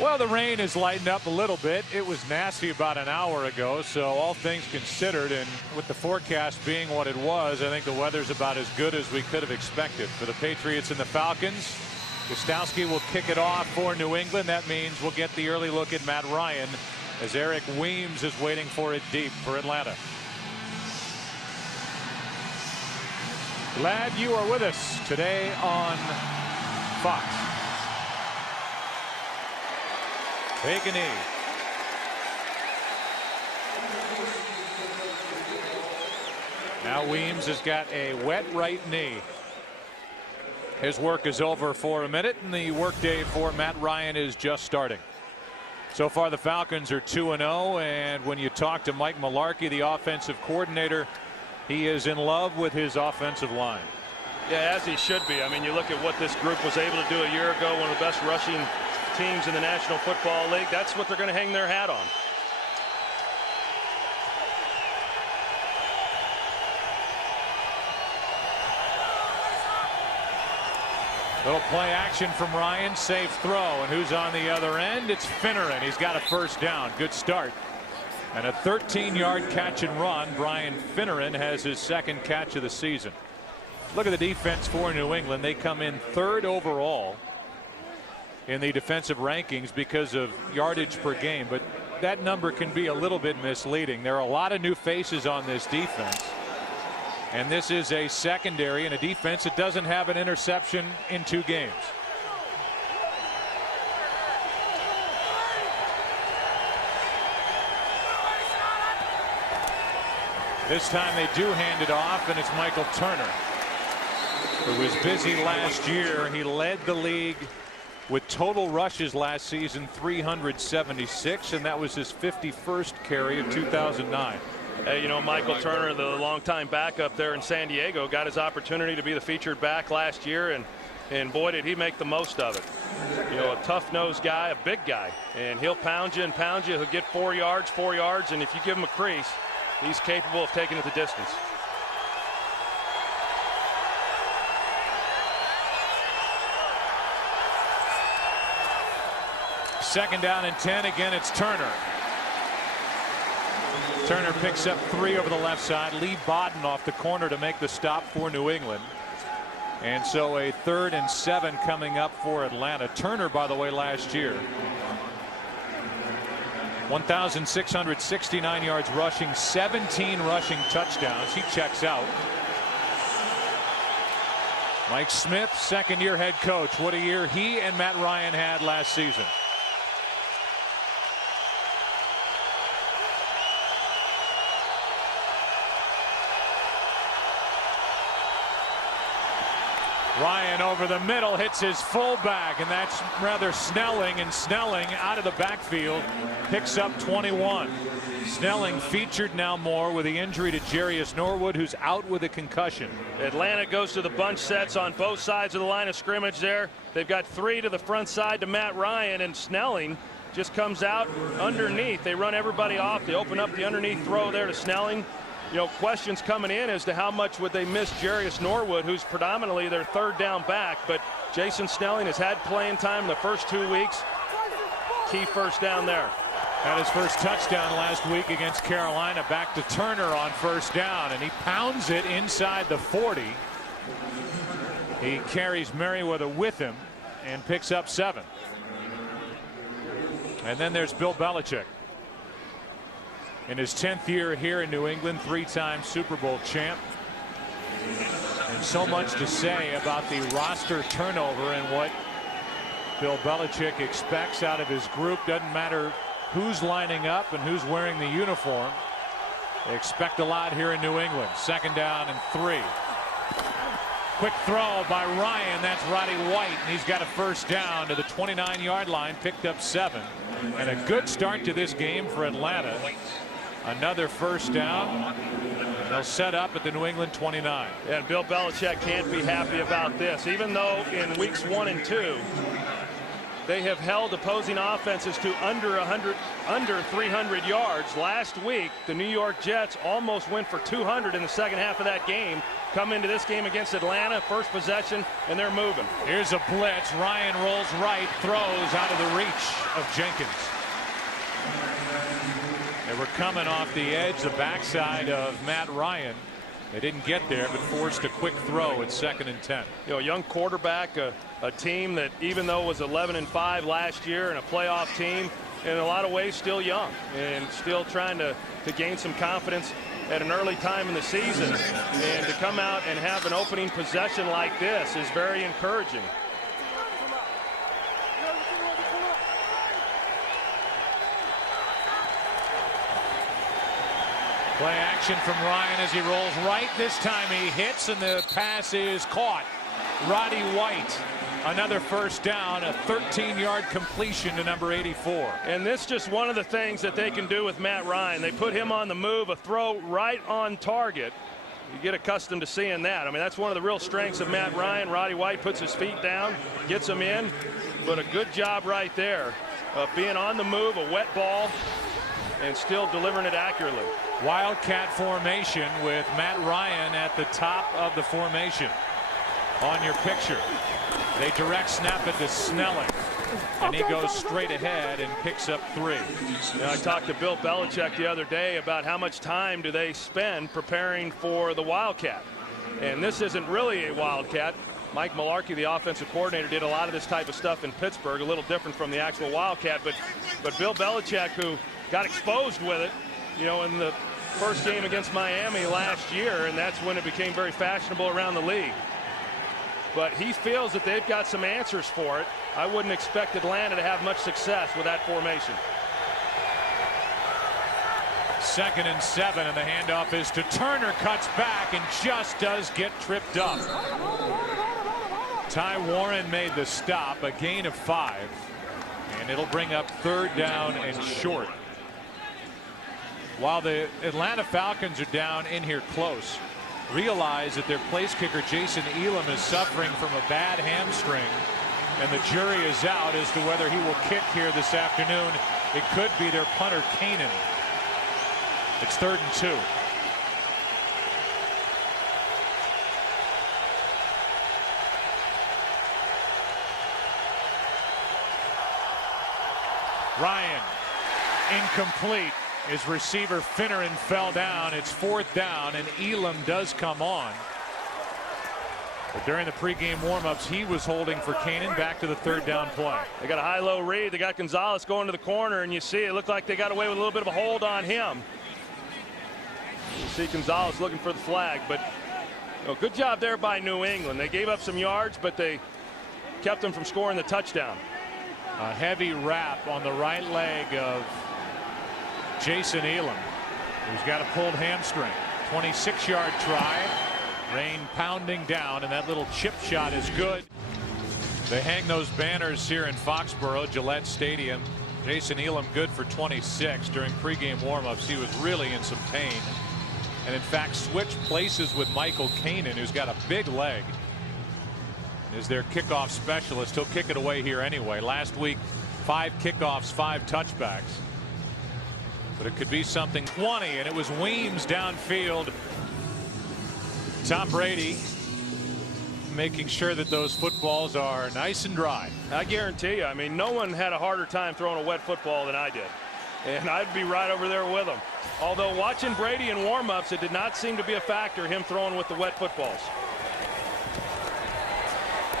Well, the rain has lightened up a little bit. It was nasty about an hour ago, so all things considered, and with the forecast being what it was, I think the weather's about as good as we could have expected for the Patriots and the Falcons. Gostowski will kick it off for New England. That means we'll get the early look at Matt Ryan as Eric Weems is waiting for it deep for Atlanta. Glad you are with us today on Fox. Take a knee. Now Weems has got a wet right knee. His work is over for a minute, and the workday for Matt Ryan is just starting. So far, the Falcons are 2-0, and when you talk to Mike Mularkey, the offensive coordinator, he is in love with his offensive line. Yeah, as he should be. I mean, you look at what this group was able to do a year ago, one of the best rushing teams in the National Football League. That's what they're going to hang their hat on. Little play action from Ryan, safe throw, and who's on the other end? It's Finneran. He's got a first down. Good start. And a 13-yard catch and run. Brian Finneran has his second catch of the season. Look at the defense for New England. They come in third overall in the defensive rankings because of yardage per game, but that number can be a little bit misleading. There are a lot of new faces on this defense, and this is a secondary and a defense that doesn't have an interception in 2 games. This time they do hand it off, and it's Michael Turner, who was busy last year. He led the league with total rushes last season, 376, and that was his 51st carry of 2009. Hey, you know, Michael Turner, the longtime backup there in San Diego, got his opportunity to be the featured back last year, and boy, did he make the most of it. You know, a tough-nosed guy, a big guy, and he'll pound you and pound you. He'll get 4 yards, and if you give him a crease, he's capable of taking it the distance. Second down and 10. Again, it's Turner. Turner picks up 3 over the left side. Lee Bodden off the corner to make the stop for New England. And so a 3rd and 7 coming up for Atlanta. Turner, by the way, last year, 1,669 yards rushing, 17 rushing touchdowns. He checks out. Mike Smith, second-year head coach. What a year he and Matt Ryan had last season. Ryan over the middle hits his fullback, and that's rather Snelling, and Snelling out of the backfield picks up 21. Snelling featured now more with the injury to Jarius Norwood, who's out with a concussion. Atlanta goes to the bunch sets on both sides of the line of scrimmage there. They've got 3 to the front side to Matt Ryan, and Snelling just comes out underneath. They run everybody off. They open up the underneath throw there to Snelling. You know, questions coming in as to how much would they miss Jarius Norwood, who's predominantly their 3rd down back, but Jason Snelling has had playing time in the first 2 weeks. Key first down there. Had his first touchdown last week against Carolina. Back to Turner on first down, and he pounds it inside the 40. He carries Merriweather with him and picks up 7. And then there's Bill Belichick. In his 10th year here in New England, 3-time Super Bowl champ. And so much to say about the roster turnover and what Bill Belichick expects out of his group. Doesn't matter who's lining up and who's wearing the uniform. They expect a lot here in New England. 2nd down and 3. Quick throw by Ryan. That's Roddy White, and he's got a first down to the 29-yard line. Picked up 7. And a good start to this game for Atlanta. Another first down. They'll set up at the New England 29. And Bill Belichick can't be happy about this. Even though in weeks 1 and 2 they have held opposing offenses to under 300 yards. Last week the New York Jets almost went for 200 in the second half of that game. come into this game against Atlanta, first possession, and they're moving. Here's a blitz. Ryan rolls right, throws out of the reach of Jenkins. They were coming off the edge, the backside of Matt Ryan. They didn't get there, but forced a quick throw at 2nd and 10. You know, a young quarterback, a team that even though was 11-5 last year and a playoff team, in a lot of ways still young and still trying to gain some confidence at an early time in the season. And to come out and have an opening possession like this is very encouraging. Play action from Ryan as he rolls right. This time he hits, and the pass is caught. Roddy White, another first down, a 13-yard completion to number 84. And this just one of the things that they can do with Matt Ryan. They put him on the move, a throw right on target. You get accustomed to seeing that. I mean, that's one of the real strengths of Matt Ryan. Roddy White puts his feet down, gets him in, but a good job right there of being on the move, a wet ball, and still delivering it accurately. Wildcat formation with Matt Ryan at the top of the formation. On your picture, they direct snap it to Snelling, and he goes straight ahead and picks up 3. You know, I talked to Bill Belichick the other day about how much time do they spend preparing for the Wildcat, and this isn't really a Wildcat. Mike Mularkey, the offensive coordinator, did a lot of this type of stuff in Pittsburgh, a little different from the actual Wildcat, but Bill Belichick, who got exposed with it, you know, in the first game against Miami last year, and that's when it became very fashionable around the league. But he feels that they've got some answers for it. I wouldn't expect Atlanta to have much success with that formation. 2nd and 7, and the handoff is to Turner, cuts back and just does get tripped up. Ty Warren made the stop, a gain of 5, and it'll bring up 3rd down and short. While the Atlanta Falcons are down in here close, realize that their place kicker Jason Elam is suffering from a bad hamstring, and the jury is out as to whether he will kick here this afternoon. It could be their punter Kanan. It's 3rd and 2. Ryan incomplete. His receiver Finneran fell down. It's 4th down, and Elam does come on. But during the pregame warmups, he was holding for Kanan. Back to the 3rd down play. They got a high-low read. They got Gonzalez going to the corner, and you see it looked like they got away with a little bit of a hold on him. You see Gonzalez looking for the flag, but you know, good job there by New England. They gave up some yards, but they kept them from scoring the touchdown. A heavy wrap on the right leg of Jason Elam, who's got a pulled hamstring. 26-yard try. Rain pounding down, and that little chip shot is good. They hang those banners here in Foxborough, Gillette Stadium. Jason Elam good for 26. During pregame warmups, he was really in some pain, and in fact switched places with Michael Kanan, who's got a big leg and is their kickoff specialist. He'll kick it away here anyway. Last week, 5 kickoffs, 5 touchbacks. But it could be something. 20, and it was Weems downfield. Tom Brady making sure that those footballs are nice and dry. I guarantee you, I mean, no one had a harder time throwing a wet football than I did. And I'd be right over there with him. Although watching Brady in warmups, it did not seem to be a factor, him throwing with the wet footballs.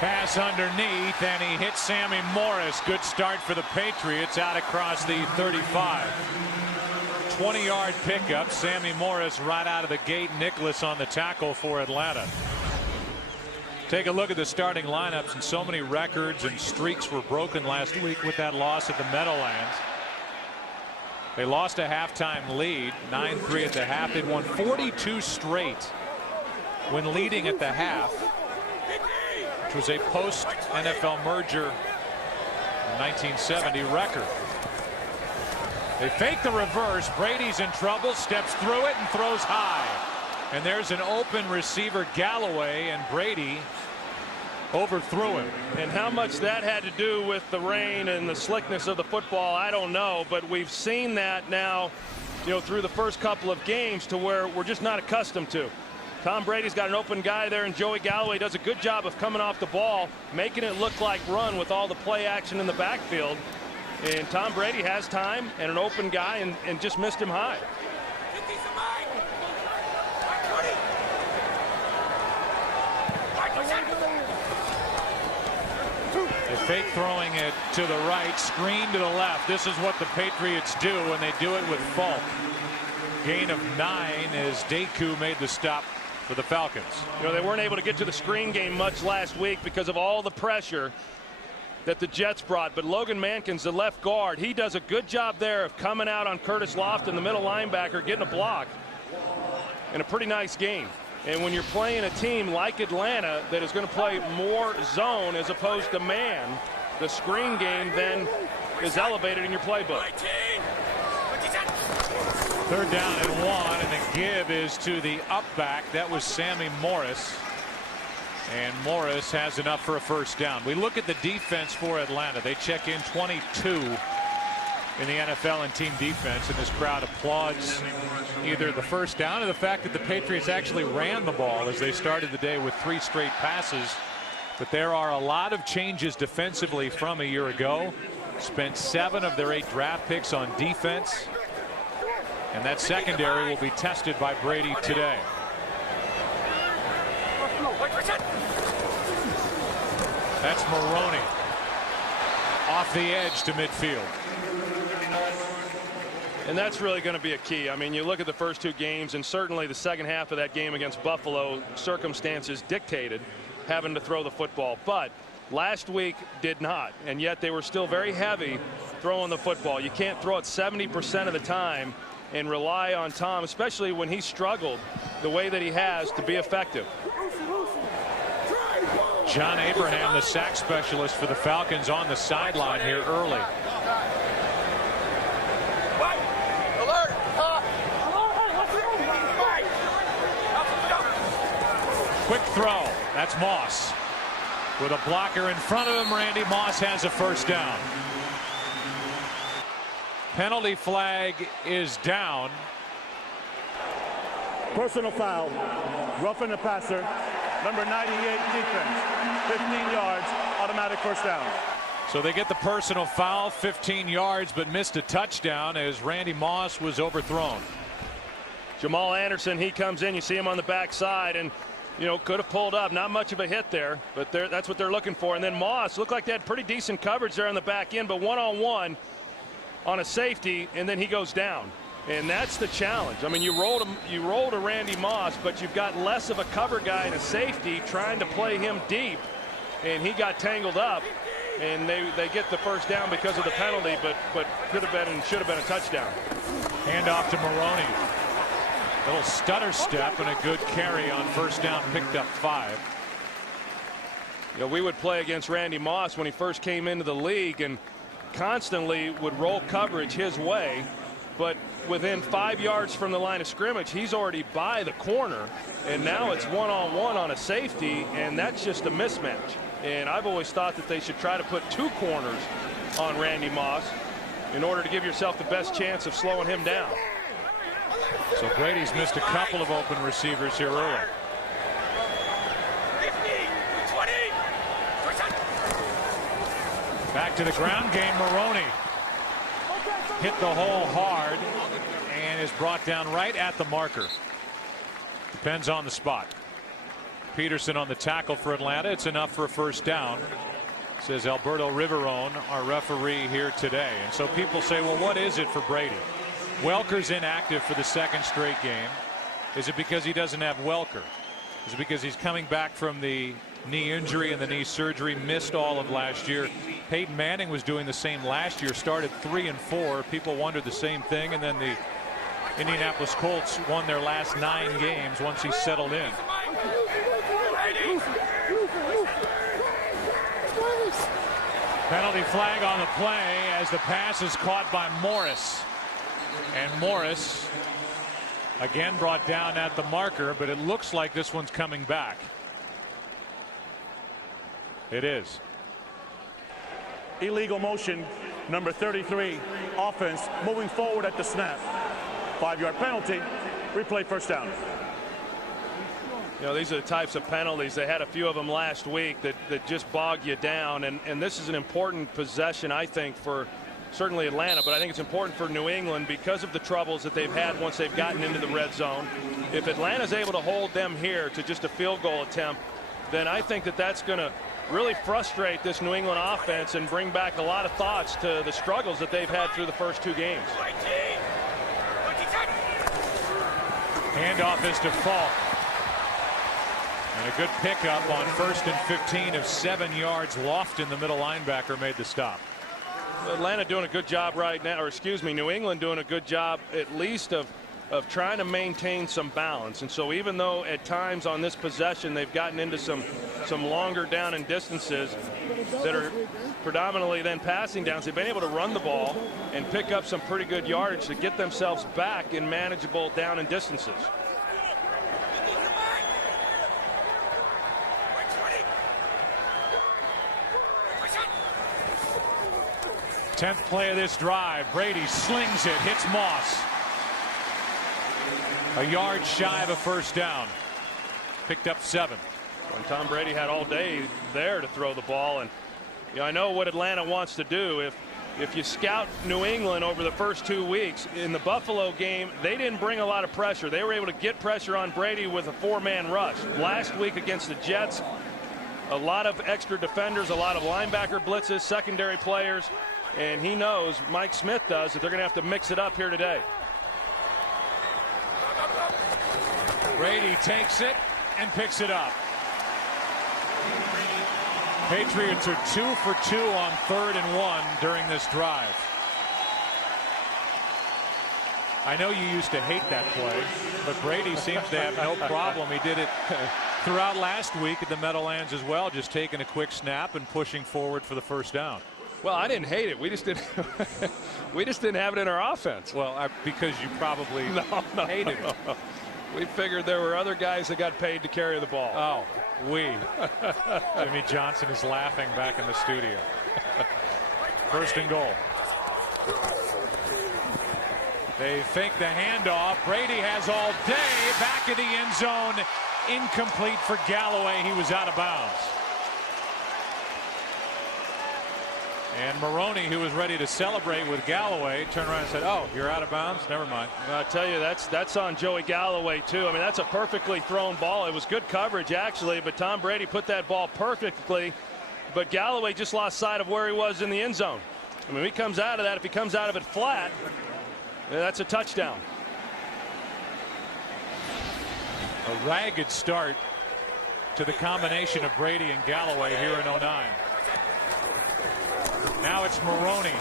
Pass underneath, and he hits Sammy Morris. Good start for the Patriots out across the 35. 20-yard pickup. Sammy Morris right out of the gate. Nicholas on the tackle for Atlanta. Take a look at the starting lineups, and so many records and streaks were broken last week with that loss at the Meadowlands. They lost a halftime lead, 9-3 at the half. They'd won 42 straight when leading at the half, which was a post-NFL merger 1970 record. They fake the reverse. Brady's in trouble, steps through it and throws high. And there's an open receiver, Galloway, and Brady overthrew him. And how much that had to do with the rain and the slickness of the football, I don't know. But we've seen that now, you know, through the first couple of games to where we're just not accustomed to. Tom Brady's got an open guy there, and Joey Galloway does a good job of coming off the ball, making it look like run with all the play action in the backfield. And Tom Brady has time and an open guy and just missed him high. They fake throwing it to the right, screen to the left. This is what the Patriots do, and they do it with Falk. Gain of 9 as Deku made the stop for the Falcons. You know, they weren't able to get to the screen game much last week because of all the pressure that the Jets brought. But Logan Mankins, the left guard, he does a good job there of coming out on Curtis Lofton, the middle linebacker, getting a block in a pretty nice game. And when you're playing a team like Atlanta that is going to play more zone as opposed to man, the screen game then is elevated in your playbook. 3rd down and 1, and the give is to the up back. That was Sammy Morris. And Morris has enough for a 1st down. We look at the defense for Atlanta. They check in 22 in the NFL in team defense, and this crowd applauds either the 1st down or the fact that the Patriots actually ran the ball as they started the day with 3 straight passes. But there are a lot of changes defensively from a year ago. Spent 7 of their 8 draft picks on defense. And that secondary will be tested by Brady today. That's Maroney off the edge to midfield. And that's really going to be a key. I mean, you look at the first 2 games, and certainly the second half of that game against Buffalo, circumstances dictated having to throw the football. But last week did not, and yet they were still very heavy throwing the football. You can't throw it 70% of the time and rely on Tom, especially when he struggled the way that he has, to be effective. John Abraham, the sack specialist for the Falcons, on the sideline here early. Quick throw. That's Moss. With a blocker in front of him, Randy Moss has a 1st down. Penalty flag is down. Personal foul. Roughing the passer. Number 98 defense. 15 yards. Automatic 1st down. So they get the personal foul, 15 yards, but missed a touchdown as Randy Moss was overthrown. Jamal Anderson, he comes in. You see him on the backside, and you know, could have pulled up. Not much of a hit there, but that's what they're looking for. And then Moss looked like they had pretty decent coverage there on the back end, but one-on-one on a safety, and then he goes down. And that's the challenge. I mean, you rolled a Randy Moss, but you've got less of a cover guy and a safety trying to play him deep, and he got tangled up, and they get the 1st down because of the penalty, but could have been and should have been a touchdown. Hand off to Maroney. Little stutter step and a good carry on 1st down, picked up 5. You know, we would play against Randy Moss when he first came into the league and constantly would roll coverage his way, but within 5 yards from the line of scrimmage, he's already by the corner, and now it's one-on-one on a safety, and that's just a mismatch. And I've always thought that they should try to put 2 corners on Randy Moss in order to give yourself the best chance of slowing him down. So Brady's missed a couple of open receivers here early. Back to the ground game. Maroney hit the hole hard and is brought down right at the marker. Depends on the spot. Peterson on the tackle for Atlanta. It's enough for a 1st down, says Alberto Riverone, our referee here today. And so people say, well, what is it for Brady? Welker's inactive for the 2nd straight game. Is it because he doesn't have Welker? Is it because he's coming back from the knee injury and the knee surgery, missed all of last year? Peyton Manning was doing the same last year, started 3-4. People wondered the same thing, and then the Indianapolis Colts won their last 9 games once he settled in. Penalty flag on the play as the pass is caught by Morris. And Morris again brought down at the marker, but it looks like this one's coming back. It is. Illegal motion, number 33, offense, moving forward at the snap. 5-yard penalty, replay 1st down. You know, these are the types of penalties. They had a few of them last week that just bog you down. And this is an important possession, I think, for certainly Atlanta, but I think it's important for New England because of the troubles that they've had once they've gotten into the red zone. If Atlanta's able to hold them here to just a field goal attempt, then I think that that's going to really frustrate this New England offense and bring back a lot of thoughts to the struggles that they've had through the first two games. Handoff is to Falk. And a good pickup on 1st and 15 of 7 yards. Lofton, the middle linebacker, made the stop. Atlanta doing a good job right now, or excuse me, New England doing a good job at least of trying to maintain some balance. And so even though at times on this possession they've gotten into some longer down and distances that are predominantly then passing downs, they've been able to run the ball and pick up some pretty good yardage to get themselves back in manageable down and distances. 10th play of this drive. Brady slings it, hits Moss. A yard shy of a first down. Picked up 7. And Tom Brady had all day there to throw the ball. And you know, I know what Atlanta wants to do. If you scout New England over the first 2 weeks, in the Buffalo game, they didn't bring a lot of pressure. They were able to get pressure on Brady with a 4-man rush. Last week against the Jets, a lot of extra defenders, a lot of linebacker blitzes, secondary players. And he knows, Mike Smith does, that they're going to have to mix it up here today. Brady takes it and picks it up. Patriots are 2 for 2 on 3rd and 1 during this drive. I know you used to hate that play, but Brady seems to have no problem. He did it throughout last week at the Meadowlands as well, just taking a quick snap and pushing forward for the first down. Well, I didn't hate it. We just didn't. We just didn't have it in our offense. Well, because you probably hated it. We figured there were other guys that got paid to carry the ball. Oh, Jimmy Johnson is laughing back in the studio. 1st and goal. They fake the handoff. Brady has all day. Back of the end zone. Incomplete for Galloway. He was out of bounds. And Maroney, who was ready to celebrate with Galloway, turned around and said, "Oh, you're out of bounds? Never mind." I'll tell you, that's on Joey Galloway, too. I mean, that's a perfectly thrown ball. It was good coverage, actually, but Tom Brady put that ball perfectly. But Galloway just lost sight of where he was in the end zone. I mean, he comes out of that. If he comes out of it flat, that's a touchdown. A ragged start to the combination of Brady and Galloway here in 09. Now it's Maroney.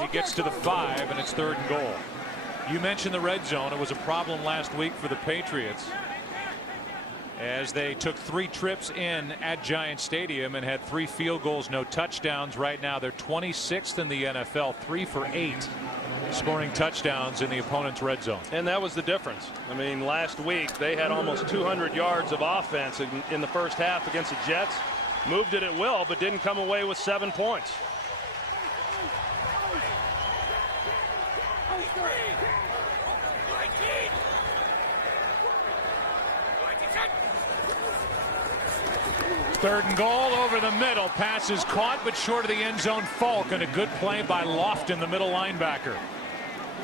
He gets to the 5, and it's 3rd and goal. You mentioned the red zone. It was a problem last week for the Patriots as they took 3 trips in at Giant Stadium and had 3 field goals, no touchdowns. Right now they're 26th in the NFL, 3 for 8 scoring touchdowns in the opponent's red zone. And that was the difference. I mean, last week they had almost 200 yards of offense in the first half against the Jets. Moved it at will, but didn't come away with 7 points. Third and goal over the middle. Pass is caught, but short of the end zone. Falk, and a good play by Lofton, the middle linebacker.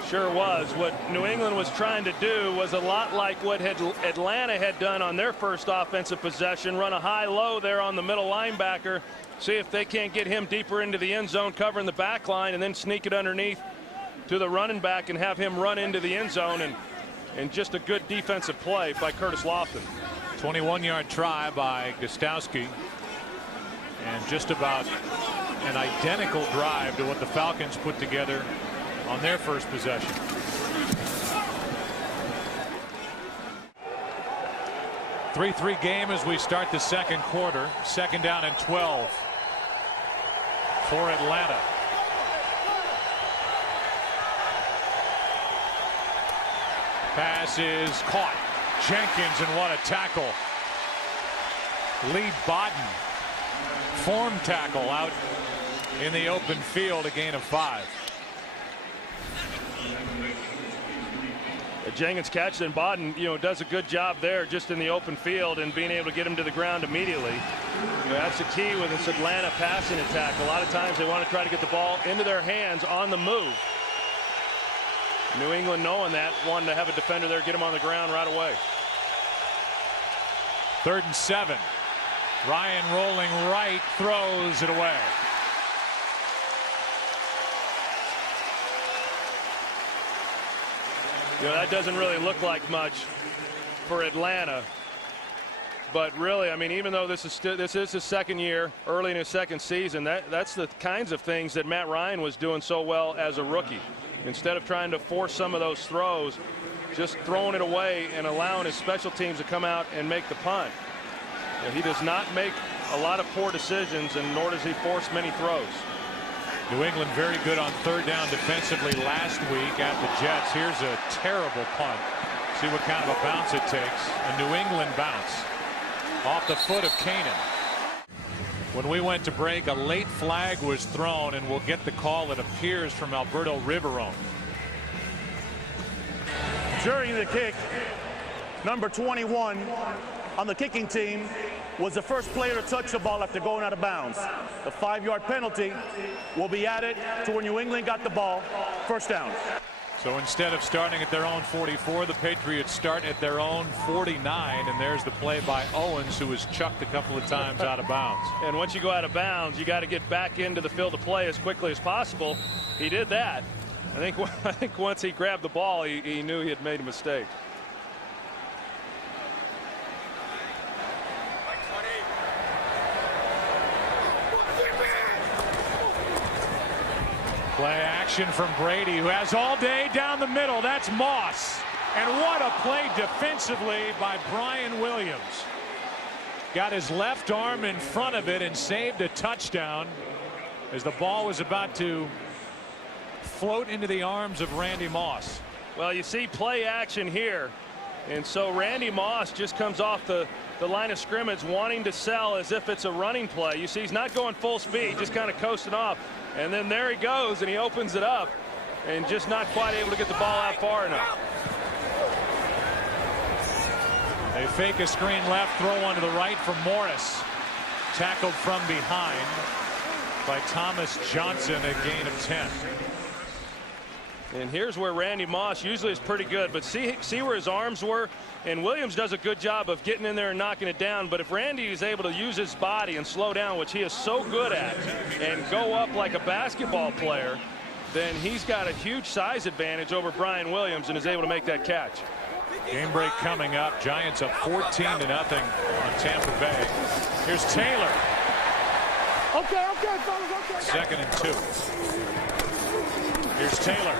Sure was. What New England was trying to do was a lot like what Atlanta had done on their first offensive possession. Run a high-low there on the middle linebacker. See if they can't get him deeper into the end zone, covering the back line, and then sneak it underneath to the running back and have him run into the end zone. And just a good defensive play by Curtis Lofton. 21-yard try by Gostowski. And just about an identical drive to what the Falcons put together on their first possession. A 3-3 game as we start the second quarter. 2nd down and 12 for Atlanta. Pass is caught. Jenkins, and what a tackle. Lee Bodden, form tackle out in the open field, a gain of 5. Jenkins catches, and Bodden, does a good job there just in the open field and being able to get him to the ground immediately. That's the key with this Atlanta passing attack. A lot of times they want to try to get the ball into their hands on the move. New England, knowing that, wanting to have a defender there, get him on the ground right away. 3rd and 7. Ryan rolling right, throws it away. That doesn't really look like much for Atlanta. But really, I mean, even though this is his second year, early in his second season, that's the kinds of things that Matt Ryan was doing so well as a rookie. Instead of trying to force some of those throws, just throwing it away and allowing his special teams to come out and make the punt. He does not make a lot of poor decisions, and nor does he force many throws. New England very good on 3rd down defensively last week at the Jets. Here's a terrible punt. See what kind of a bounce it takes. A New England bounce off the foot of Kanan. When we went to break, a late flag was thrown, and we'll get the call, it appears, from Alberto Riveron. During the kick, number 21 on the kicking team was the first player to touch the ball after going out of bounds. The 5-yard penalty will be added to where New England got the ball. First down. So instead of starting at their own 44, the Patriots start at their own 49, and there's the play by Owens, who was chucked a couple of times out of bounds. And once you go out of bounds, you got to get back into the field of play as quickly as possible. He did that. I think once he grabbed the ball, he knew he had made a mistake. Play action from Brady, who has all day down the middle. That's Moss. And what a play defensively by Brian Williams. Got his left arm in front of it and saved a touchdown as the ball was about to float into the arms of Randy Moss. Well, you see play action here. And so Randy Moss just comes off the line of scrimmage wanting to sell as if it's a running play. You see he's not going full speed, just kind of coasting off. And then there he goes, and he opens it up and just not quite able to get the ball out far enough. They fake a screen left, throw one to the right from Morris. Tackled from behind by Thomas Johnson, a gain of 10. And here's where Randy Moss usually is pretty good, but see where his arms were, and Williams does a good job of getting in there and knocking it down. But if Randy is able to use his body and slow down, which he is so good at, and go up like a basketball player, then he's got a huge size advantage over Brian Williams and is able to make that catch. Game break coming up. Giants up 14-0 on Tampa Bay. Here's Taylor. Okay, fellas, okay. 2nd and 2. Here's Taylor.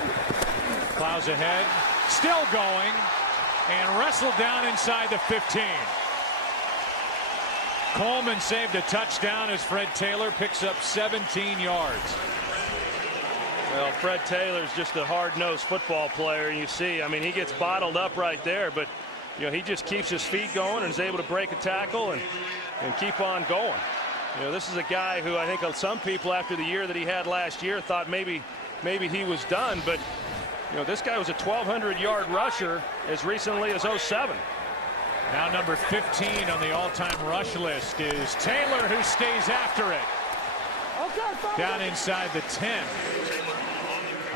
Plows ahead. Still going. And wrestled down inside the 15. Coleman saved a touchdown as Fred Taylor picks up 17 yards. Well, Fred Taylor's just a hard-nosed football player, and you see, I mean, he gets bottled up right there, but he just keeps his feet going and is able to break a tackle and keep on going. This is a guy who I think some people after the year that he had last year thought maybe he was done, but this guy was a 1,200-yard rusher as recently as 07. Now number 15 on the all-time rush list is Taylor, who stays after it. Down inside the 10.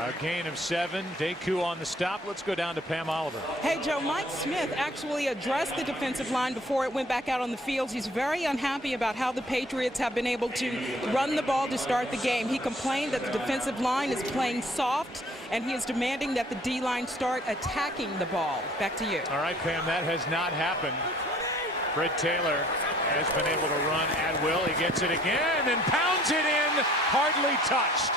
A gain of 7. Deku on the stop. Let's go down to Pam Oliver. Hey, Joe, Mike Smith actually addressed the defensive line before it went back out on the field. He's very unhappy about how the Patriots have been able to run the ball to start the game. He complained that the defensive line is playing soft, and he is demanding that the D-line start attacking the ball. Back to you. All right, Pam, that has not happened. Fred Taylor has been able to run at will. He gets it again and pounds it in, hardly touched.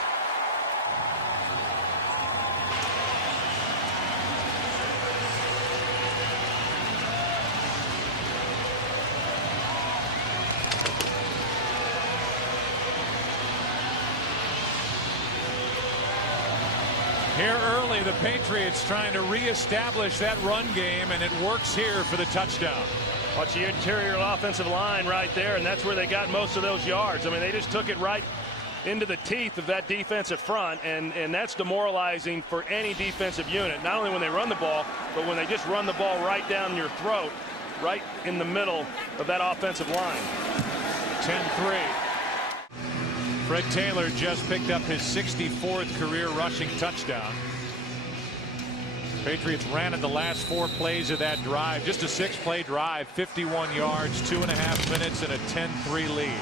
Here early, the Patriots trying to reestablish that run game, and it works here for the touchdown. Watch the interior offensive line right there, and that's where they got most of those yards. I mean, they just took it right into the teeth of that defensive front, and that's demoralizing for any defensive unit, not only when they run the ball, but when they just run the ball right down your throat, right in the middle of that offensive line. 10-3. Fred Taylor just picked up his 64th career rushing touchdown. Patriots ran in the last 4 plays of that drive. Just a 6-play drive, 51 yards, 2.5 minutes, and a 10-3 lead.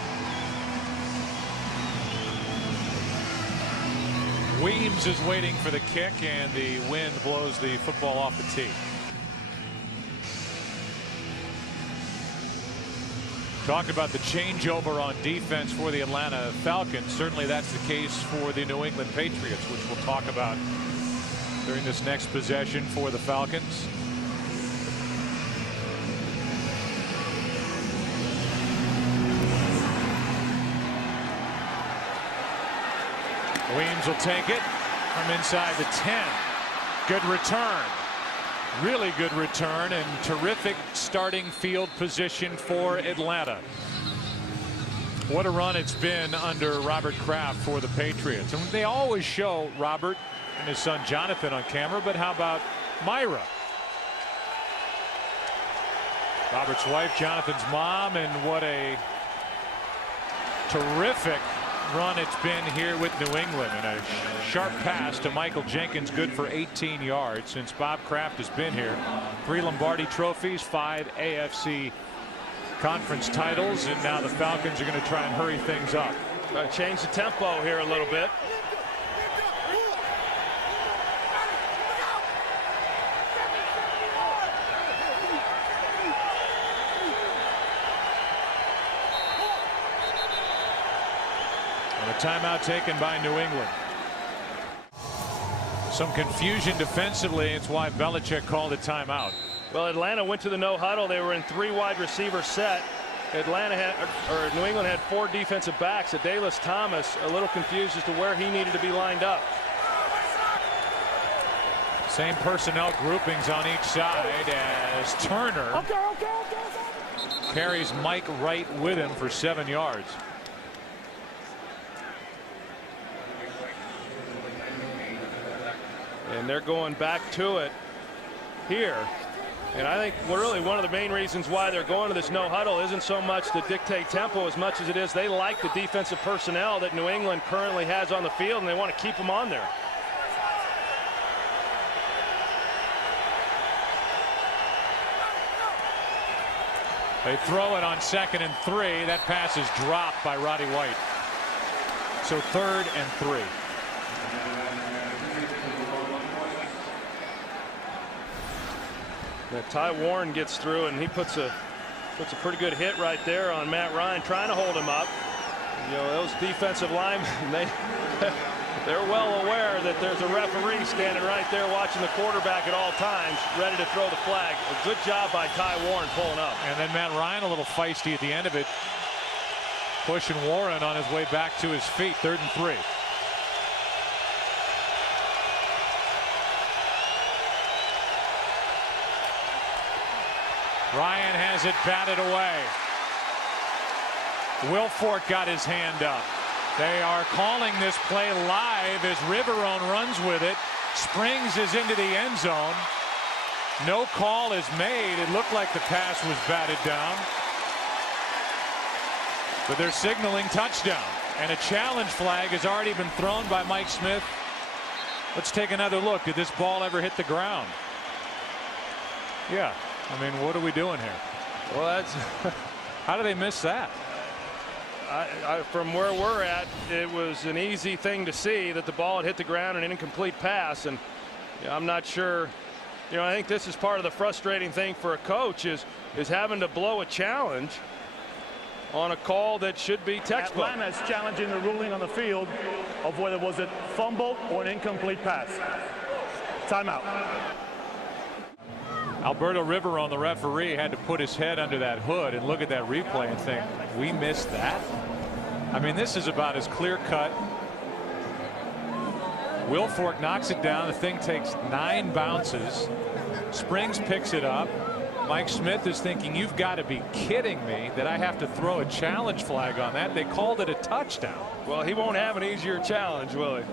Weems is waiting for the kick, and the wind blows the football off the tee. Talk about the changeover on defense for the Atlanta Falcons. Certainly that's the case for the New England Patriots, which we'll talk about during this next possession for the Falcons. Weems will take it from inside the 10. Good return. Really good return and terrific starting field position for Atlanta. What a run it's been under Robert Kraft for the Patriots. And they always show Robert and his son Jonathan on camera, but how about Myra? Robert's wife, Jonathan's mom, and what a terrific run it's been here with New England. And a sharp pass to Michael Jenkins, good for 18 yards since Bob Kraft has been here. 3 Lombardi trophies, 5 AFC conference titles, and now the Falcons are going to try and hurry things up. Try to change the tempo here a little bit. Timeout taken by New England. Some confusion defensively. It's why Belichick called a timeout. Well, Atlanta went to the no huddle. They were in 3 wide receiver set. New England had 4 defensive backs. Adalys Thomas a little confused as to where he needed to be lined up. Same personnel groupings on each side as Turner carries Mike Wright with him for 7 yards. And they're going back to it here. And I think really one of the main reasons why they're going to this no huddle isn't so much to dictate tempo as much as it is they like the defensive personnel that New England currently has on the field, and they want to keep them on there. They throw it on 2nd and 3. That pass is dropped by Roddy White. So 3rd and 3. Ty Warren gets through, and he puts a pretty good hit right there on Matt Ryan, trying to hold him up. You know, those defensive linemen, they're well aware that there's a referee standing right there watching the quarterback at all times, ready to throw the flag. A good job by Ty Warren pulling up. And then Matt Ryan a little feisty at the end of it, pushing Warren on his way back to his feet. 3rd and 3. Ryan has it batted away. Wilfork got his hand up. They are calling this play live as Riverone runs with it. Springs is into the end zone. No call is made. It looked like the pass was batted down. But they're signaling touchdown. And a challenge flag has already been thrown by Mike Smith. Let's take another look. Did this ball ever hit the ground? Yeah. I mean, what are we doing here? Well, that's how do they miss that? From where we're at, it was an easy thing to see that the ball had hit the ground, an incomplete pass, and I'm not sure. You know, I think this is part of the frustrating thing for a coach is having to blow a challenge on a call that should be textbook. Atlanta is challenging the ruling on the field of whether it was a fumble or an incomplete pass. Timeout. Alberto Riverone, the referee, had to put his head under that hood and look at that replay and think, we missed that? I mean, this is about as clear cut. Wilfork knocks it down. The thing takes 9 bounces. Springs picks it up. Mike Smith is thinking, you've got to be kidding me that I have to throw a challenge flag on that. They called it a touchdown. Well, he won't have an easier challenge, will he?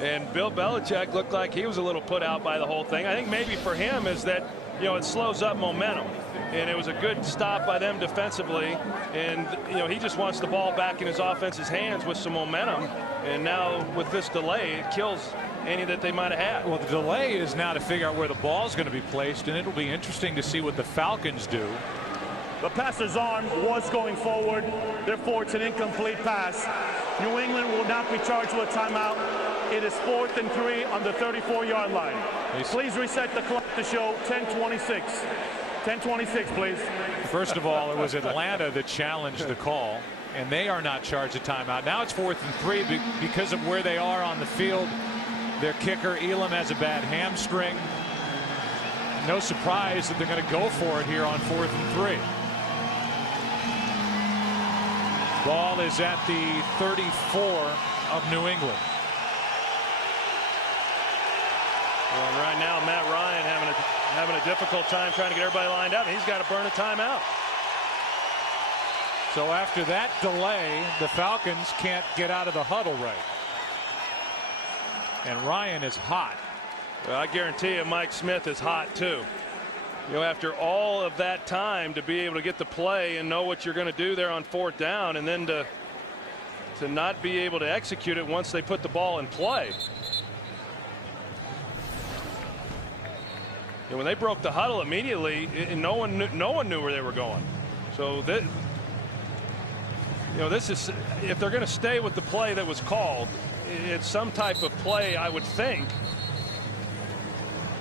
And Bill Belichick looked like he was a little put out by the whole thing. I think maybe for him is that, you know, it slows up momentum. And it was a good stop by them defensively. And, you know, he just wants the ball back in his offense's hands with some momentum. And now with this delay, it kills any that they might have had. Well, the delay is now to figure out where the ball is going to be placed, and it'll be interesting to see what the Falcons do. The passer's arm was going forward. Therefore, it's an incomplete pass. New England will not be charged with a timeout. It is 4th and 3 on the 34-yard line. Please reset the clock to show 10:26. 10:26, please. First of all, it was Atlanta that challenged the call, and they are not charged a timeout. Now it's 4th and 3 because of where they are on the field. Their kicker, Elam, has a bad hamstring. No surprise that they're going to go for it here on 4th and 3. Ball is at the 34 of New England. Well, and right now, Matt Ryan having a difficult time trying to get everybody lined up. He's got to burn a timeout. So after that delay, the Falcons can't get out of the huddle right. And Ryan is hot. Well, I guarantee you Mike Smith is hot too. You know, after all of that time to be able to get the play and know what you're going to do there on 4th down, and then to not be able to execute it once they put the ball in play. And when they broke the huddle immediately, no one knew where they were going. So that, you know, this is, if they're going to stay with the play that was called, it's some type of play, I would think,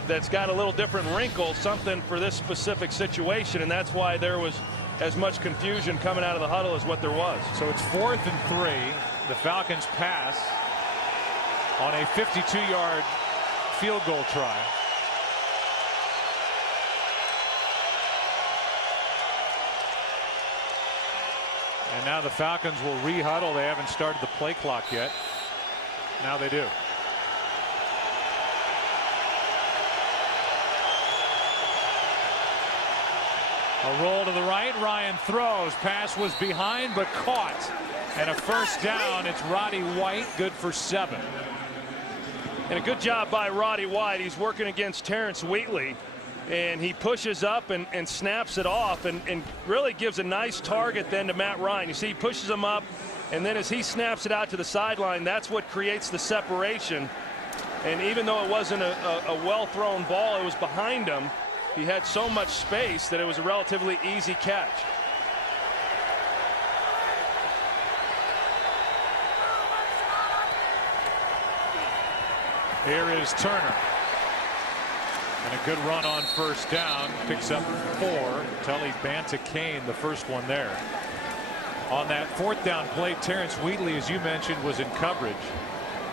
that's got a little different wrinkle, something for this specific situation, and that's why there was as much confusion coming out of the huddle as what there was. So it's 4th and 3. The Falcons pass on a 52-yard field goal try. And now the Falcons will re-huddle. They haven't started the play clock yet. Now they do. A roll to the right. Ryan throws. Pass was behind but caught. And a first down. It's Roddy White. Good for 7. And a good job by Roddy White. He's working against Terrence Wheatley. And he pushes up and snaps it off and really gives a nice target then to Matt Ryan. You see, he pushes him up, and then as he snaps it out to the sideline, that's what creates the separation. And even though it wasn't a well-thrown ball, it was behind him. He had so much space that it was a relatively easy catch. Here is Turner. And a good run on first down. Picks up 4. Tully Banta-Cain, the first one there. On that 4th down play, Terrence Wheatley, as you mentioned, was in coverage.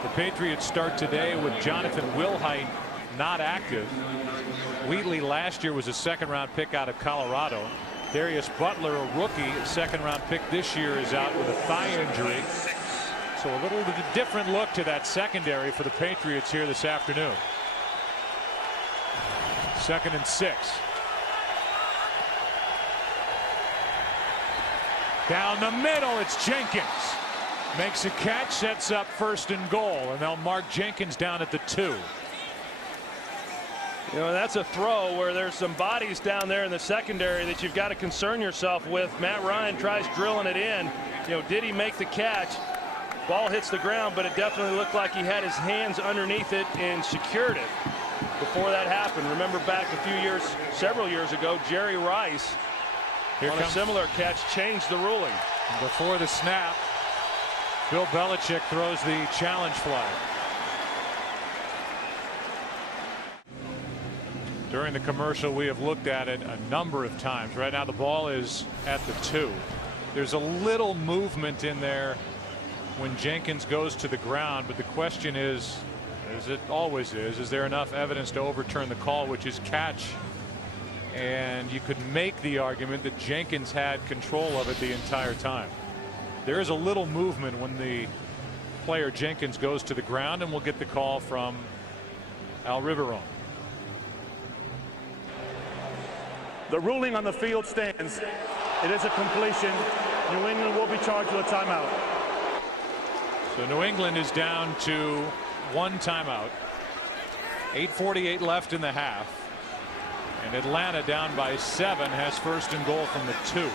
The Patriots start today with Jonathan Wilhite not active. Wheatley last year was a 2nd-round pick out of Colorado. Darius Butler, a rookie, 2nd-round pick this year, is out with a thigh injury. So a little bit different look to that secondary for the Patriots here this afternoon. 2nd and 6. Down the middle, it's Jenkins. Makes a catch, sets up 1st and goal, and they'll mark Jenkins down at the 2. You know, that's a throw where there's some bodies down there in the secondary that you've got to concern yourself with. Matt Ryan tries drilling it in. You know, did he make the catch? Ball hits the ground, but it definitely looked like he had his hands underneath it and secured it before that happened. Remember back several years ago, Jerry Rice on a similar catch changed the ruling. Before the snap, Bill Belichick throws the challenge flag. During the commercial, we have looked at it a number of times. Right now the ball is at the 2. There's a little movement in there when Jenkins goes to the ground, but the question is, as it always is there enough evidence to overturn the call, which is catch? And you could make the argument that Jenkins had control of it the entire time. There is a little movement when the player Jenkins goes to the ground, and we'll get the call from Al Riveron. The ruling on the field stands. It is a completion. New England will be charged with a timeout. So New England is down to 1 timeout. 8:48 left in the half. And Atlanta down by 7 has first and goal from the 2.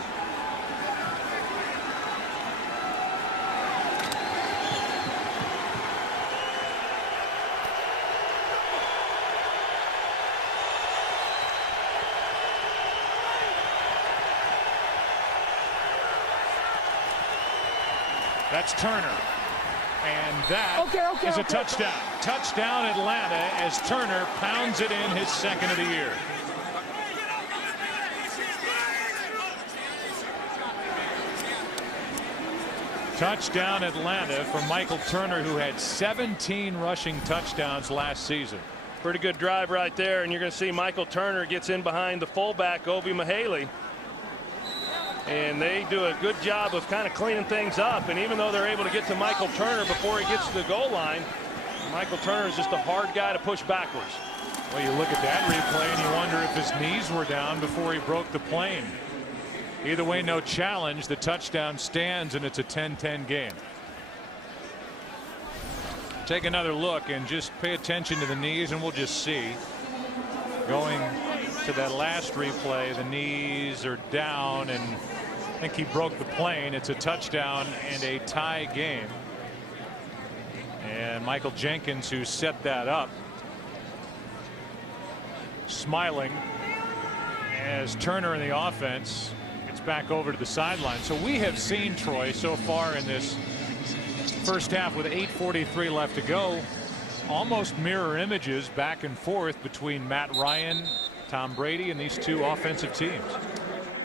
That's Turner. And that is a touchdown. Touchdown Atlanta as Turner pounds it in, his 2nd of the year. Touchdown Atlanta for Michael Turner, who had 17 rushing touchdowns last season. Pretty good drive right there, and you're going to see Michael Turner gets in behind the fullback, Obi Mahaley. And they do a good job of kind of cleaning things up. And even though they're able to get to Michael Turner before he gets to the goal line, Michael Turner is just a hard guy to push backwards. Well, you look at that replay and you wonder if his knees were down before he broke the plane. Either way, no challenge. The touchdown stands, and it's a 10-10 game. Take another look and just pay attention to the knees, and we'll just see. Going to that last replay, the knees are down, and I think he broke the plane. It's a touchdown and a tie game. And Michael Jenkins, who set that up, smiling as Turner in the offense gets back over to the sideline. So we have seen, Troy, so far in this first half with 8:43 left to go, almost mirror images back and forth between Matt Ryan, Tom Brady, and these two offensive teams.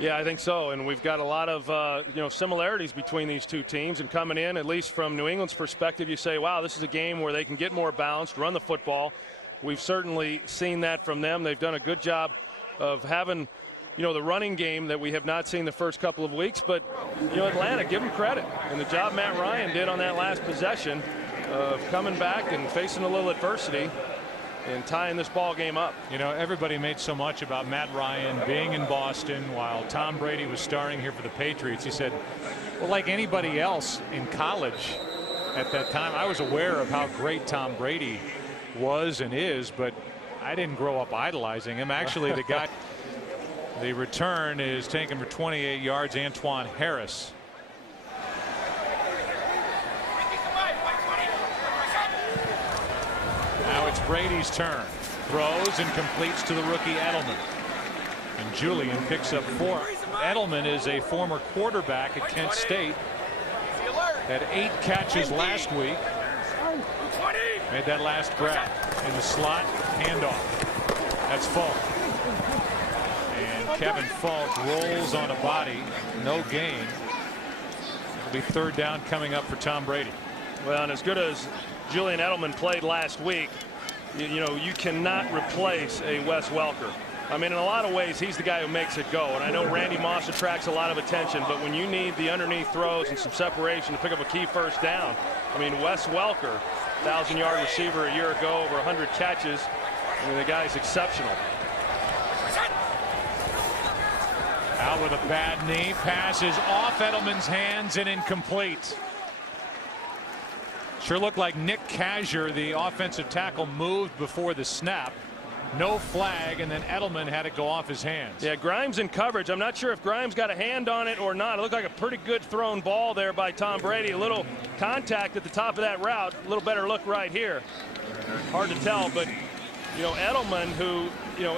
Yeah, I think so. And we've got a lot of similarities between these two teams. And coming in, at least from New England's perspective, you say, wow, this is a game where they can get more balanced, run the football. We've certainly seen that from them. They've done a good job of having, the running game that we have not seen the first couple of weeks. But, Atlanta, give them credit. And the job Matt Ryan did on that last possession of coming back and facing a little adversity and tying this ball game up. Everybody made so much about Matt Ryan being in Boston while Tom Brady was starring here for the Patriots. He said, well, like anybody else in college at that time, I was aware of how great Tom Brady was and is, but I didn't grow up idolizing him. Actually, the guy, the return is taken for 28 yards, Antoine Harris. Now it's Brady's turn. Throws and completes to the rookie Edelman. And Julian picks up 4. Edelman is a former quarterback at Kent State. Had 8 catches last week. Made that last grab in the slot. Handoff. That's Falk. And Kevin Falk rolls on a body. No gain. It'll be 3rd down coming up for Tom Brady. Well, and as good as Julian Edelman played last week, you cannot replace a Wes Welker. I mean, in a lot of ways, he's the guy who makes it go. And I know Randy Moss attracts a lot of attention, but when you need the underneath throws and some separation to pick up a key first down, I mean, Wes Welker, 1,000-yard receiver a year ago, over 100 catches. I mean, the guy's exceptional. Out with a bad knee. Pass is off Edelman's hands and incomplete. Sure looked like Nick Kazur, the offensive tackle, moved before the snap. No flag, and then Edelman had it go off his hands. Yeah, Grimes in coverage. I'm not sure if Grimes got a hand on it or not. It looked like a pretty good thrown ball there by Tom Brady. A little contact at the top of that route. A little better look right here. Hard to tell, but Edelman, who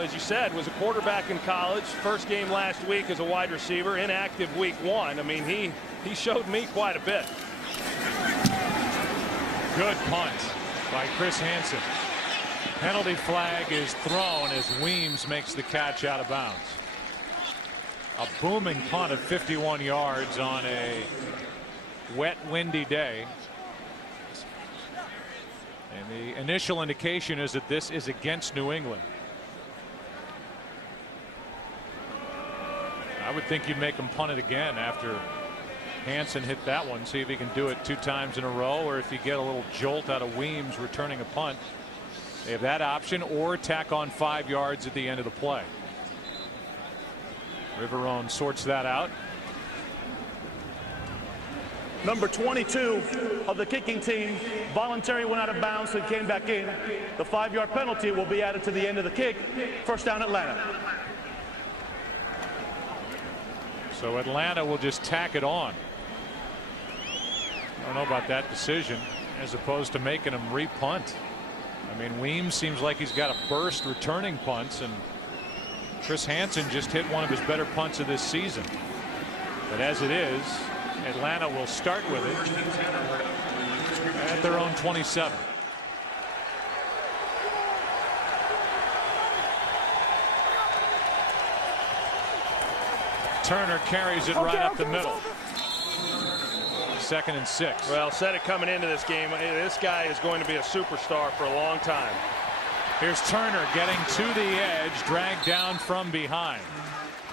as you said, was a quarterback in college. First game last week as a wide receiver, inactive week 1. I mean, he showed me quite a bit. Good punt by Chris Hansen. Penalty flag is thrown as Weems makes the catch out of bounds. A booming punt of 51 yards on a wet, windy day. And the initial indication is that this is against New England. I would think you'd make him punt it again after Hansen hit that one. See if he can do it 2 times in a row, or if you get a little jolt out of Weems returning a punt. They have that option, or tack on 5 yards at the end of the play. Riverone sorts that out. Number 22 of the kicking team voluntarily went out of bounds and came back in. The 5-yard penalty will be added to the end of the kick. First down, Atlanta. So Atlanta will just tack it on. I don't know about that decision, as opposed to making him re-punt. I mean, Weems seems like he's got a burst returning punts, and Chris Hansen just hit one of his better punts of this season. But as it is, Atlanta will start with it at their own 27. Turner carries it right up the middle. 2nd and 6. Well, said it coming into this game. This guy is going to be a superstar for a long time. Here's Turner getting to the edge, dragged down from behind.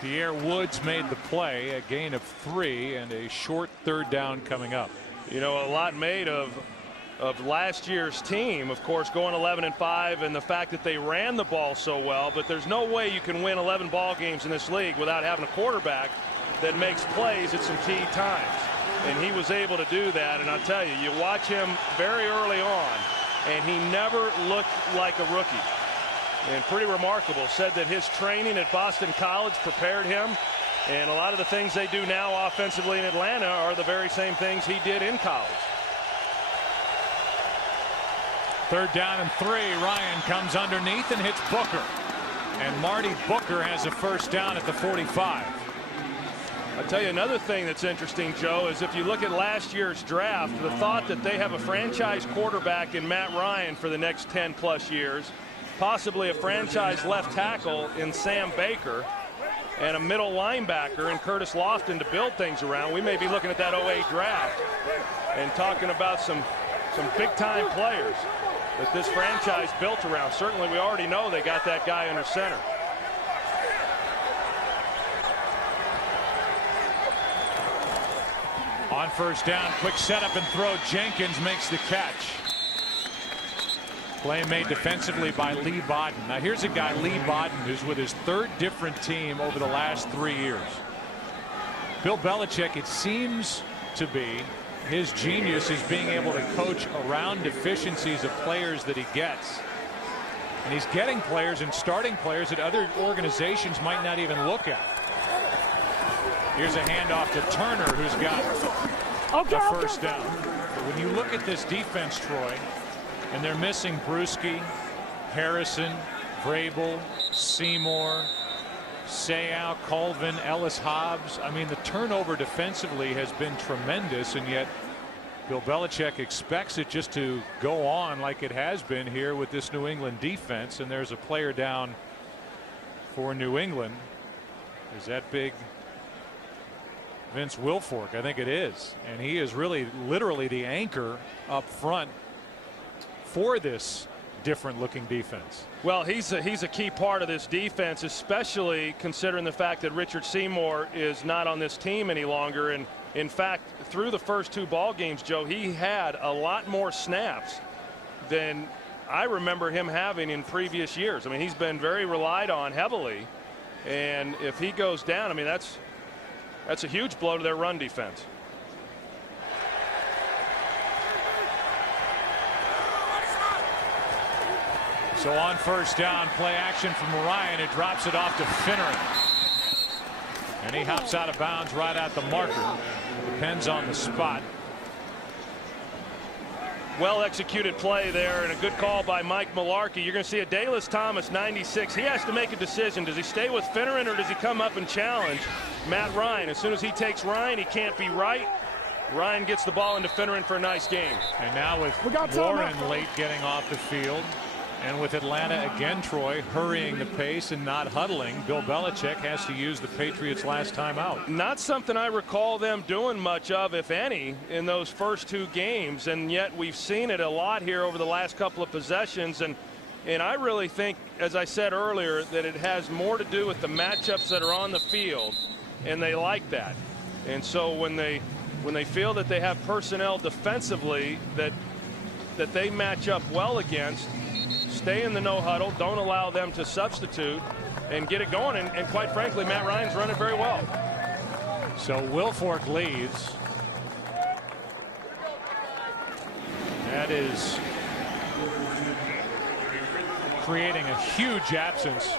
Pierre Woods made the play, a gain of 3 and a short 3rd down coming up. You know, a lot made of last year's team, of course, going 11-5, and the fact that they ran the ball so well. But there's no way you can win 11 ball games in this league without having a quarterback that makes plays at some key times. And he was able to do that. And I'll tell you, you watch him very early on, and he never looked like a rookie. And pretty remarkable. Said that his training at Boston College prepared him. And a lot of the things they do now offensively in Atlanta are the very same things he did in college. 3rd down and 3. Ryan comes underneath and hits Booker. And Marty Booker has a first down at the 45. I'll tell you another thing that's interesting, Joe, is if you look at last year's draft, the thought that they have a franchise quarterback in Matt Ryan for the next 10+ years, possibly a franchise left tackle in Sam Baker, and a middle linebacker in Curtis Lofton to build things around. We may be looking at that 08 draft and talking about some big-time players that this franchise built around. Certainly we already know they got that guy under center. On first down, quick setup and throw. Jenkins makes the catch. Play made defensively by Lee Bodden. Now here's a guy, Lee Bodden, who's with his 3rd different team over the last 3 years. Bill Belichick, it seems to be, his genius is being able to coach around deficiencies of players that he gets. And he's getting players and starting players that other organizations might not even look at. Here's a handoff to Turner, who's got the first down. But when you look at this defense, Troy, and they're missing Bruschi, Harrison, Vrabel, Seymour, Seau, Colvin, Ellis Hobbs. I mean, the turnover defensively has been tremendous, and yet Bill Belichick expects it just to go on like it has been here with this New England defense. And there's a player down for New England. Is that big Vince Wilfork? I think it is. And he is really literally the anchor up front for this different looking defense. Well, he's a key part of this defense, especially considering the fact that Richard Seymour is not on this team any longer. And in fact, through the first 2 ball games, Joe, he had a lot more snaps than I remember him having in previous years. I mean, he's been very relied on heavily, and if he goes down, I mean, that's a huge blow to their run defense. So on first down, play action from Ryan. It drops it off to Finneran. And he hops out of bounds right at the marker. Depends on the spot. Well executed play there, and a good call by Mike Mularkey. You're going to see a Dallas Thomas 96. He has to make a decision. Does he stay with Finneran, or does he come up and challenge Matt Ryan? As soon as he takes Ryan, he can't be right. Ryan gets the ball into Finneran for a nice game. And now with Warren late getting off the field, and with Atlanta again, Troy, hurrying the pace and not huddling, Bill Belichick has to use the Patriots' last time out. Not something I recall them doing much of, if any, in those first 2 games, and yet we've seen it a lot here over the last couple of possessions. And I really think, as I said earlier, that it has more to do with the matchups that are on the field, and they like that. And so when they feel that they have personnel defensively that they match up well against, stay in the no huddle, don't allow them to substitute, and get it going. And quite frankly, Matt Ryan's running very well. So Wilfork leads. That is creating a huge absence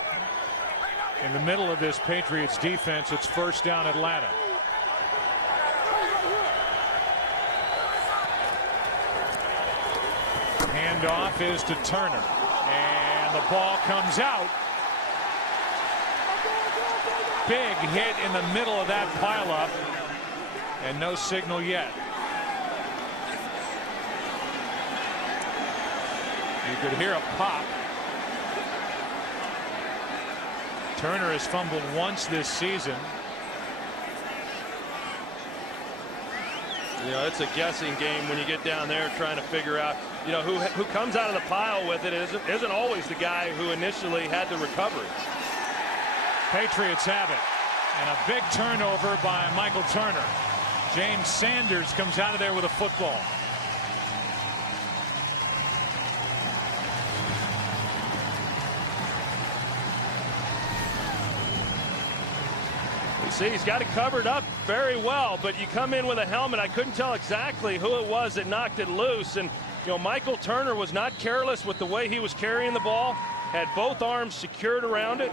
in the middle of this Patriots defense. It's first down Atlanta. Handoff is to Turner, and the ball comes out. Big hit in the middle of that pileup, and no signal yet. You could hear a pop. Turner has fumbled once this season. You know, it's a guessing game when you get down there trying to figure out, you know, who comes out of the pile with it isn't always the guy who initially had the recovery. Patriots have it, and a big turnover by Michael Turner. James Sanders comes out of there with a football. See, he's got it covered up very well, but you come in with a helmet. I couldn't tell exactly who it was that knocked it loose. And, you know, Michael Turner was not careless with the way he was carrying the ball, had both arms secured around it.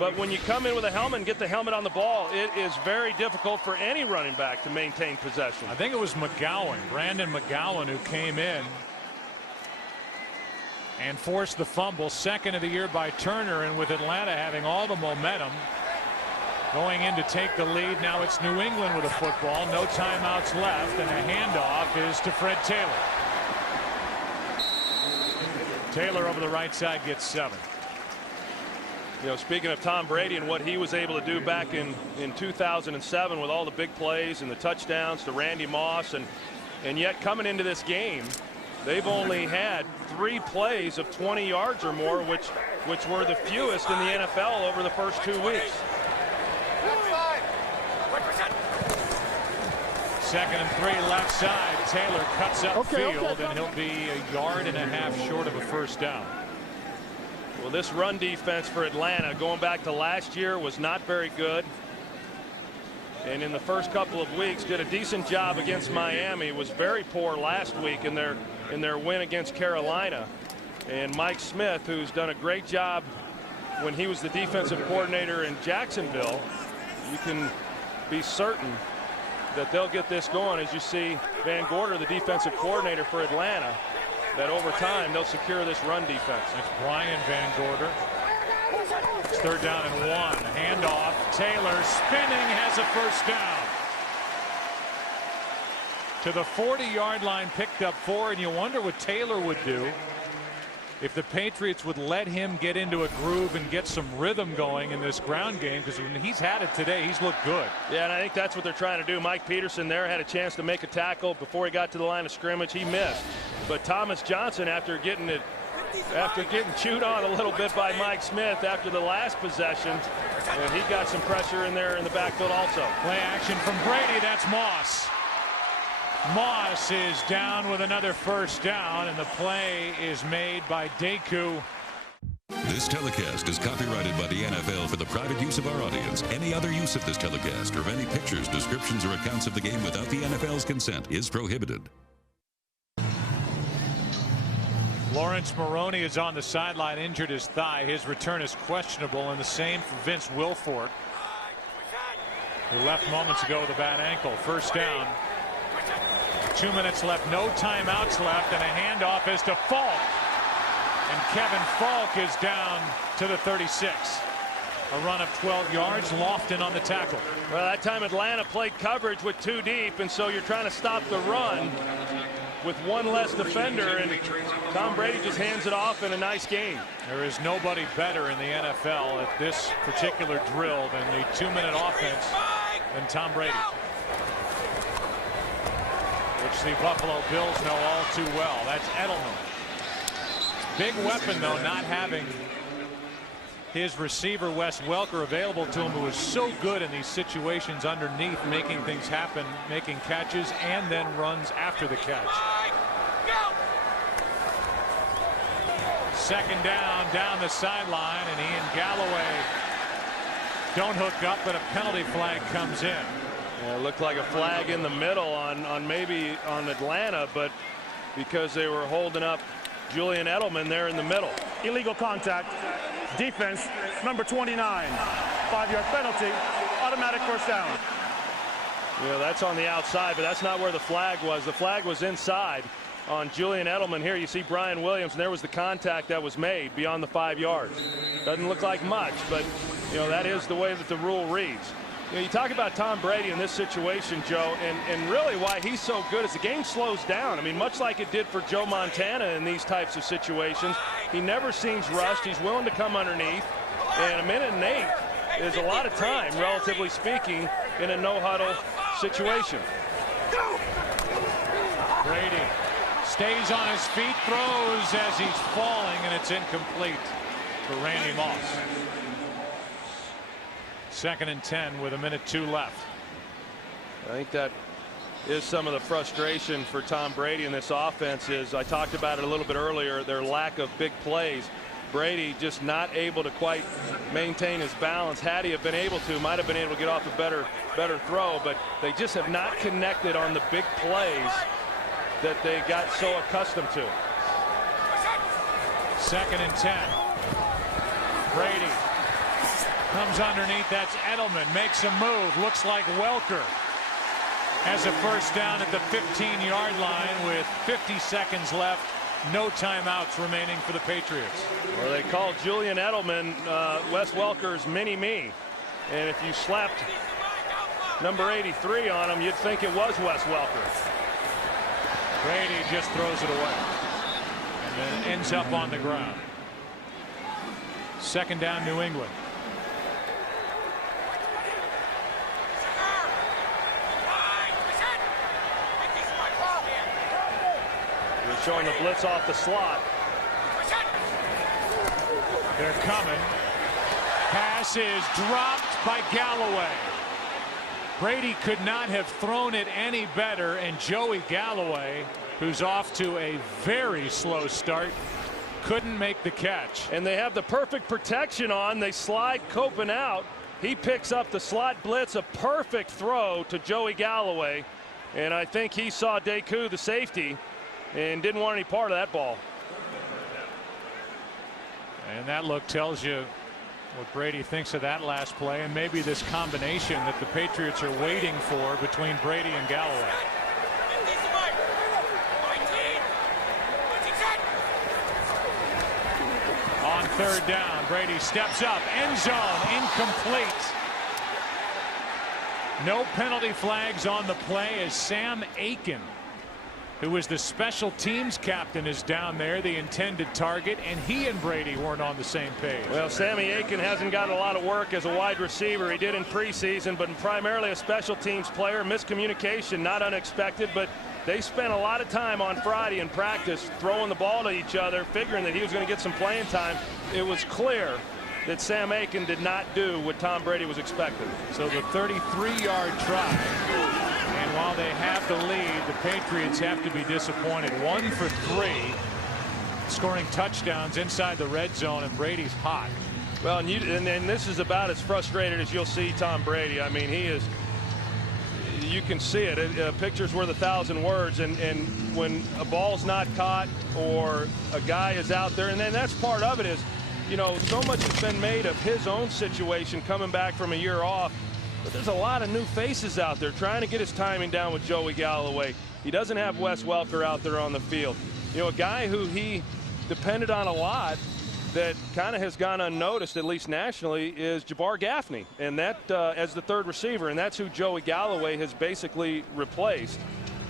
But when you come in with a helmet and get the helmet on the ball, it is very difficult for any running back to maintain possession. I think it was McGowan, Brandon McGowan, who came in and forced the fumble. Second of the year by Turner, and with Atlanta having all the momentum going in to take the lead, now it's New England with a football. No timeouts left, and a handoff is to Fred Taylor. Taylor over the right side gets 7. You know, speaking of Tom Brady and what he was able to do back in 2007 with all the big plays and the touchdowns to Randy Moss, and yet coming into this game, they've only had 3 plays of 20 yards or more, which were the fewest in the NFL over the first 2 weeks. Second and 3 left side. Taylor cuts up field, and he'll be a yard and a half short of a first down. Well, this run defense for Atlanta, going back to last year, was not very good. And in the first couple of weeks, did a decent job against Miami. Was very poor last week in their win against Carolina. And Mike Smith, who's done a great job when he was the defensive coordinator in Jacksonville, you can be certain that they'll get this going. As you see Van Gorder, the defensive coordinator for Atlanta, that over time they'll secure this run defense. That's Brian Van Gorder. It's third down and 1. Handoff. Taylor spinning, has a first down. To the 40-yard line, picked up 4, and you wonder what Taylor would do if the Patriots would let him get into a groove and get some rhythm going in this ground game, because when he's had it today, he's looked good. Yeah, and I think that's what they're trying to do. Mike Peterson there had a chance to make a tackle before he got to the line of scrimmage. He missed. But Thomas Johnson, after getting chewed on a little bit by Mike Smith after the last possession, and he got some pressure in there in the backfield also. Play action from Brady. That's Moss. Moss is down with another first down, and the play is made by Deku. This telecast is copyrighted by the NFL for the private use of our audience. Any other use of this telecast or of any pictures, descriptions, or accounts of the game without the NFL's consent is prohibited. Lawrence Maroney is on the sideline, injured his thigh. His return is questionable, and the same for Vince Wilfork, who left moments ago with a bad ankle. First down. 2 minutes left, no timeouts left, and a handoff is to Falk. And Kevin Falk is down to the 36. A run of 12 yards, Lofton on the tackle. Well, that time Atlanta played coverage with 2 deep, and so you're trying to stop the run with 1 less defender, and Tom Brady just hands it off in a nice game. There is nobody better in the NFL at this particular drill than the 2-minute offense than Tom Brady, which the Buffalo Bills know all too well. That's Edelman. Big weapon, though, not having his receiver, Wes Welker, available to him, who is so good in these situations underneath, making things happen, making catches, and then runs after the catch. Second down the sideline, and Ian Galloway don't hook up, but a penalty flag comes in. Yeah, it looked like a flag in the middle maybe on Atlanta, but because they were holding up Julian Edelman there in the middle. Illegal contact. Defense, number 29. 5-yard penalty. Automatic first down. Yeah, that's on the outside, but that's not where the flag was. The flag was inside on Julian Edelman. Here you see Brian Williams, and there was the contact that was made beyond the 5 yards. Doesn't look like much, but that is the way that the rule reads. You talk about Tom Brady in this situation, Joe, and really why he's so good is the game slows down. I mean, much like it did for Joe Montana in these types of situations. He never seems rushed. He's willing to come underneath, and 1 minute and 8 is a lot of time, relatively speaking, in a no-huddle situation. Brady stays on his feet, throws as he's falling, and it's incomplete for Randy Moss. 2nd and 10 with 1:02 left. I think that is some of the frustration for Tom Brady in this offense. Is I talked about it a little bit earlier, their lack of big plays. Brady just not able to quite maintain his balance. Had he have been able to, might have been able to get off a better throw, but they just have not connected on the big plays that they got so accustomed to. 2nd and 10. Brady comes underneath. That's Edelman. Makes a move. Looks like Welker has a first down at the 15-yard line with 50 seconds left. No timeouts remaining for the Patriots. Well, they call Julian Edelman Wes Welker's mini-me. And if you slapped number 83 on him, you'd think it was Wes Welker. Brady just throws it away. And then ends up on the ground. 2nd down, New England. Showing the blitz off the slot. They're coming. Pass is dropped by Galloway. Brady could not have thrown it any better, and Joey Galloway, who's off to a very slow start, couldn't make the catch. And they have the perfect protection on. They slide Copen out. He picks up the slot blitz, a perfect throw to Joey Galloway. And I think he saw Deku, the safety, and didn't want any part of that ball. And that look tells you what Brady thinks of that last play, and maybe this combination that the Patriots are waiting for between Brady and Galloway. On 3rd down, Brady steps up, end zone, incomplete. No penalty flags on the play as Sam Aiken, who was the special teams captain, is down there, the intended target, and he and Brady weren't on the same page. Well, Sammy Aiken hasn't got a lot of work as a wide receiver. He did in preseason, but primarily a special teams player. Miscommunication, not unexpected, but they spent a lot of time on Friday in practice throwing the ball to each other, figuring that he was going to get some playing time. It was clear that Sam Aiken did not do what Tom Brady was expecting. So the 33-yard try. And while they have the lead, the Patriots have to be disappointed. 1 for 3, scoring touchdowns inside the red zone, and Brady's hot. Well, and this is about as frustrated as you'll see Tom Brady. I mean, he is. You can see it. Picture's worth 1,000 words. And when a ball's not caught or a guy is out there, and then that's part of it is, so much has been made of his own situation coming back from a year off. But there's a lot of new faces out there trying to get his timing down with Joey Galloway. He doesn't have Wes Welker out there on the field. A guy who he depended on a lot that kind of has gone unnoticed, at least nationally, is Jabbar Gaffney. And that as the 3rd receiver, and that's who Joey Galloway has basically replaced.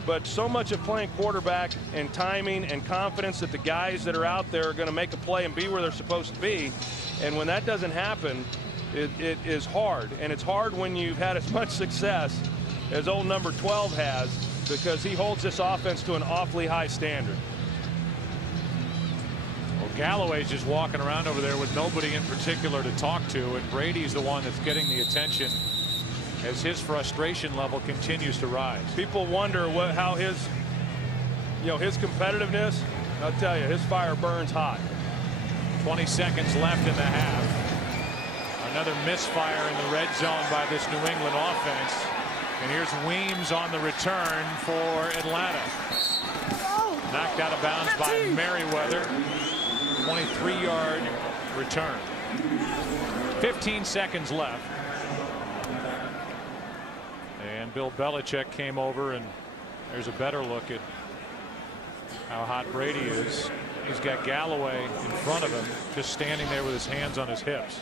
But so much of playing quarterback and timing and confidence that the guys that are out there are going to make a play and be where they're supposed to be. And when that doesn't happen, it is hard, and it's hard when you've had as much success as old number 12 has, because he holds this offense to an awfully high standard. Well, Galloway's just walking around over there with nobody in particular to talk to, and Brady's the one that's getting the attention as his frustration level continues to rise. People wonder how his competitiveness. I'll tell you, his fire burns hot. 20 seconds left in the half. Another misfire in the red zone by this New England offense. And here's Weems on the return for Atlanta. Knocked out of bounds by Merriweather. 23-yard return. 15 seconds left. And Bill Belichick came over, and there's a better look at how hot Brady is. He's got Galloway in front of him, just standing there with his hands on his hips.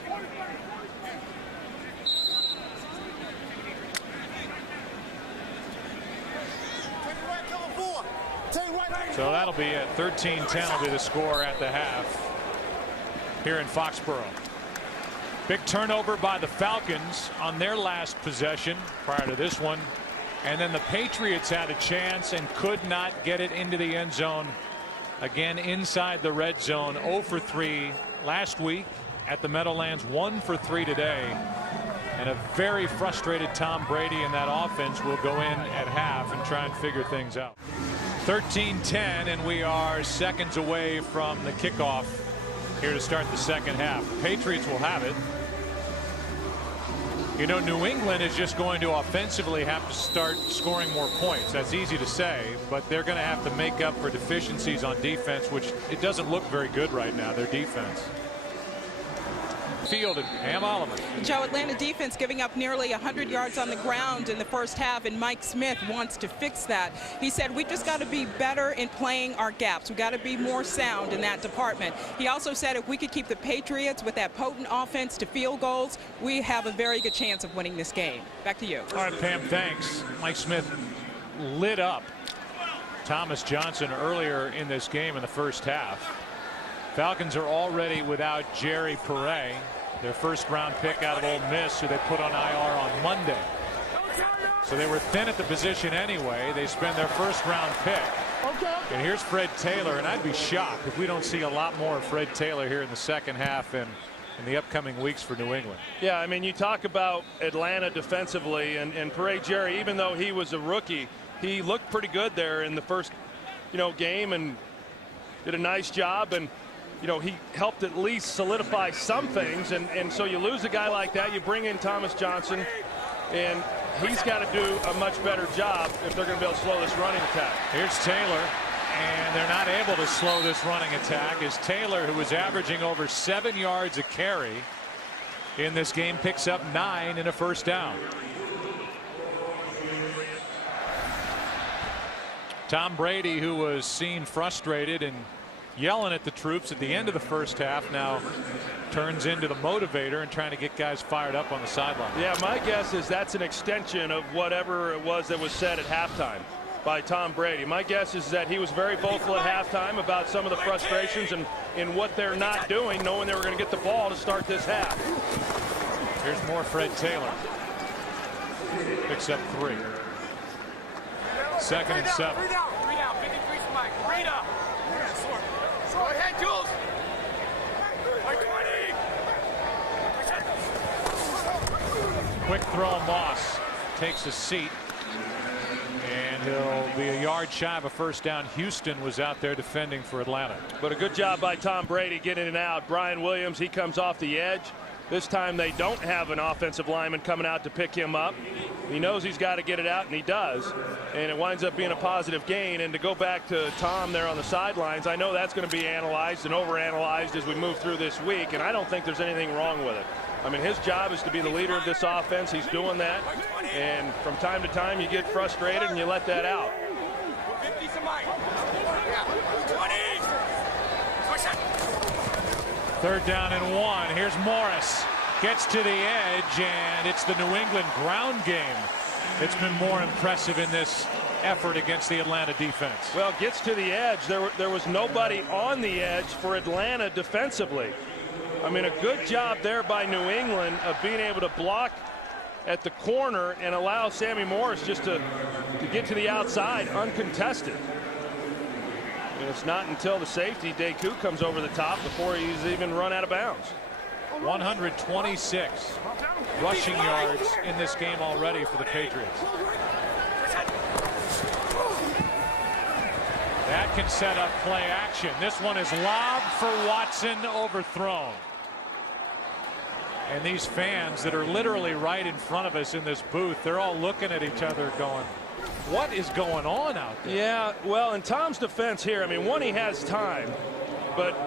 So that'll be at 13-10 will be the score at the half here in Foxborough. Big turnover by the Falcons on their last possession prior to this one. And then the Patriots had a chance and could not get it into the end zone. Again, inside the red zone. 0 for 3 last week at the Meadowlands. 1 for 3 today. And a very frustrated Tom Brady and that offense will go in at half and try and figure things out. 13-10, and we are seconds away from the kickoff here to start the second half. The Patriots will have it. You know, New England is just going to offensively have to start scoring more points. That's easy to say, but they're going to have to make up for deficiencies on defense, which it doesn't look very good right now, their defense. Fielded, Ham Oliver. Joe, Atlanta defense giving up nearly 100 yards on the ground in the first half, and Mike Smith wants to fix that. He said, we just got to be better in playing our gaps. We got to be more sound in that department. He also said if we could keep the Patriots with that potent offense to field goals, we have a very good chance of winning this game. Back to you. All right, Pam, thanks. Mike Smith lit up Thomas Johnson earlier in this game in the first half. Falcons are already without Jerry Perret, their first-round pick out of Ole Miss, who they put on IR on Monday. So they were thin at the position anyway. They spend their first-round pick. And here's Fred Taylor, and I'd be shocked if we don't see a lot more of Fred Taylor here in the second half and in the upcoming weeks for New England. Yeah, I mean, you talk about Atlanta defensively, and Perret Jerry, even though he was a rookie, he looked pretty good there in the first, game and did a nice job. And he helped at least solidify some things, and so you lose a guy like that, you bring in Thomas Johnson, and he's got to do a much better job if they're going to be able to slow this running attack. Here's Taylor, and they're not able to slow this running attack as Taylor, who was averaging over 7 yards a carry in this game, picks up 9 in a first down. Tom Brady, who was seen frustrated and yelling at the troops at the end of the first half, now turns into the motivator and trying to get guys fired up on the sideline. Yeah, my guess is that's an extension of whatever it was that was said at halftime by Tom Brady. My guess is that he was very vocal at halftime about some of the frustrations and in what they're not doing, knowing they were going to get the ball to start this half. Here's more Fred Taylor. Picks up 3. 2nd and 7. 3 down. 53 Mike. 3 down. Go ahead, Jules. 20. Quick throw, Moss takes a seat, and he'll be a yard shy of a first down. Houston was out there defending for Atlanta. But a good job by Tom Brady getting it out. Brian Williams, he comes off the edge. This time they don't have an offensive lineman coming out to pick him up. He knows he's got to get it out, and he does. And it winds up being a positive gain. And to go back to Tom there on the sidelines, I know that's going to be analyzed and overanalyzed as we move through this week, and I don't think there's anything wrong with it. I mean, his job is to be the leader of this offense. He's doing that. And from time to time, you get frustrated and you let that out. 3rd down and 1. Here's Morris. Gets to the edge, and it's the New England ground game. It's been more impressive in this effort against the Atlanta defense. Well, gets to the edge. There was nobody on the edge for Atlanta defensively. I mean, a good job there by New England of being able to block at the corner and allow Sammy Morris just to get to the outside uncontested. And it's not until the safety, Deku, comes over the top before he's even run out of bounds. 126 rushing yards in this game already for the Patriots. That can set up play action. This one is lobbed for Watson, overthrown. And these fans that are literally right in front of us in this booth, they're all looking at each other going, what is going on out there? Yeah, well, in Tom's defense here, I mean, one, he has time, but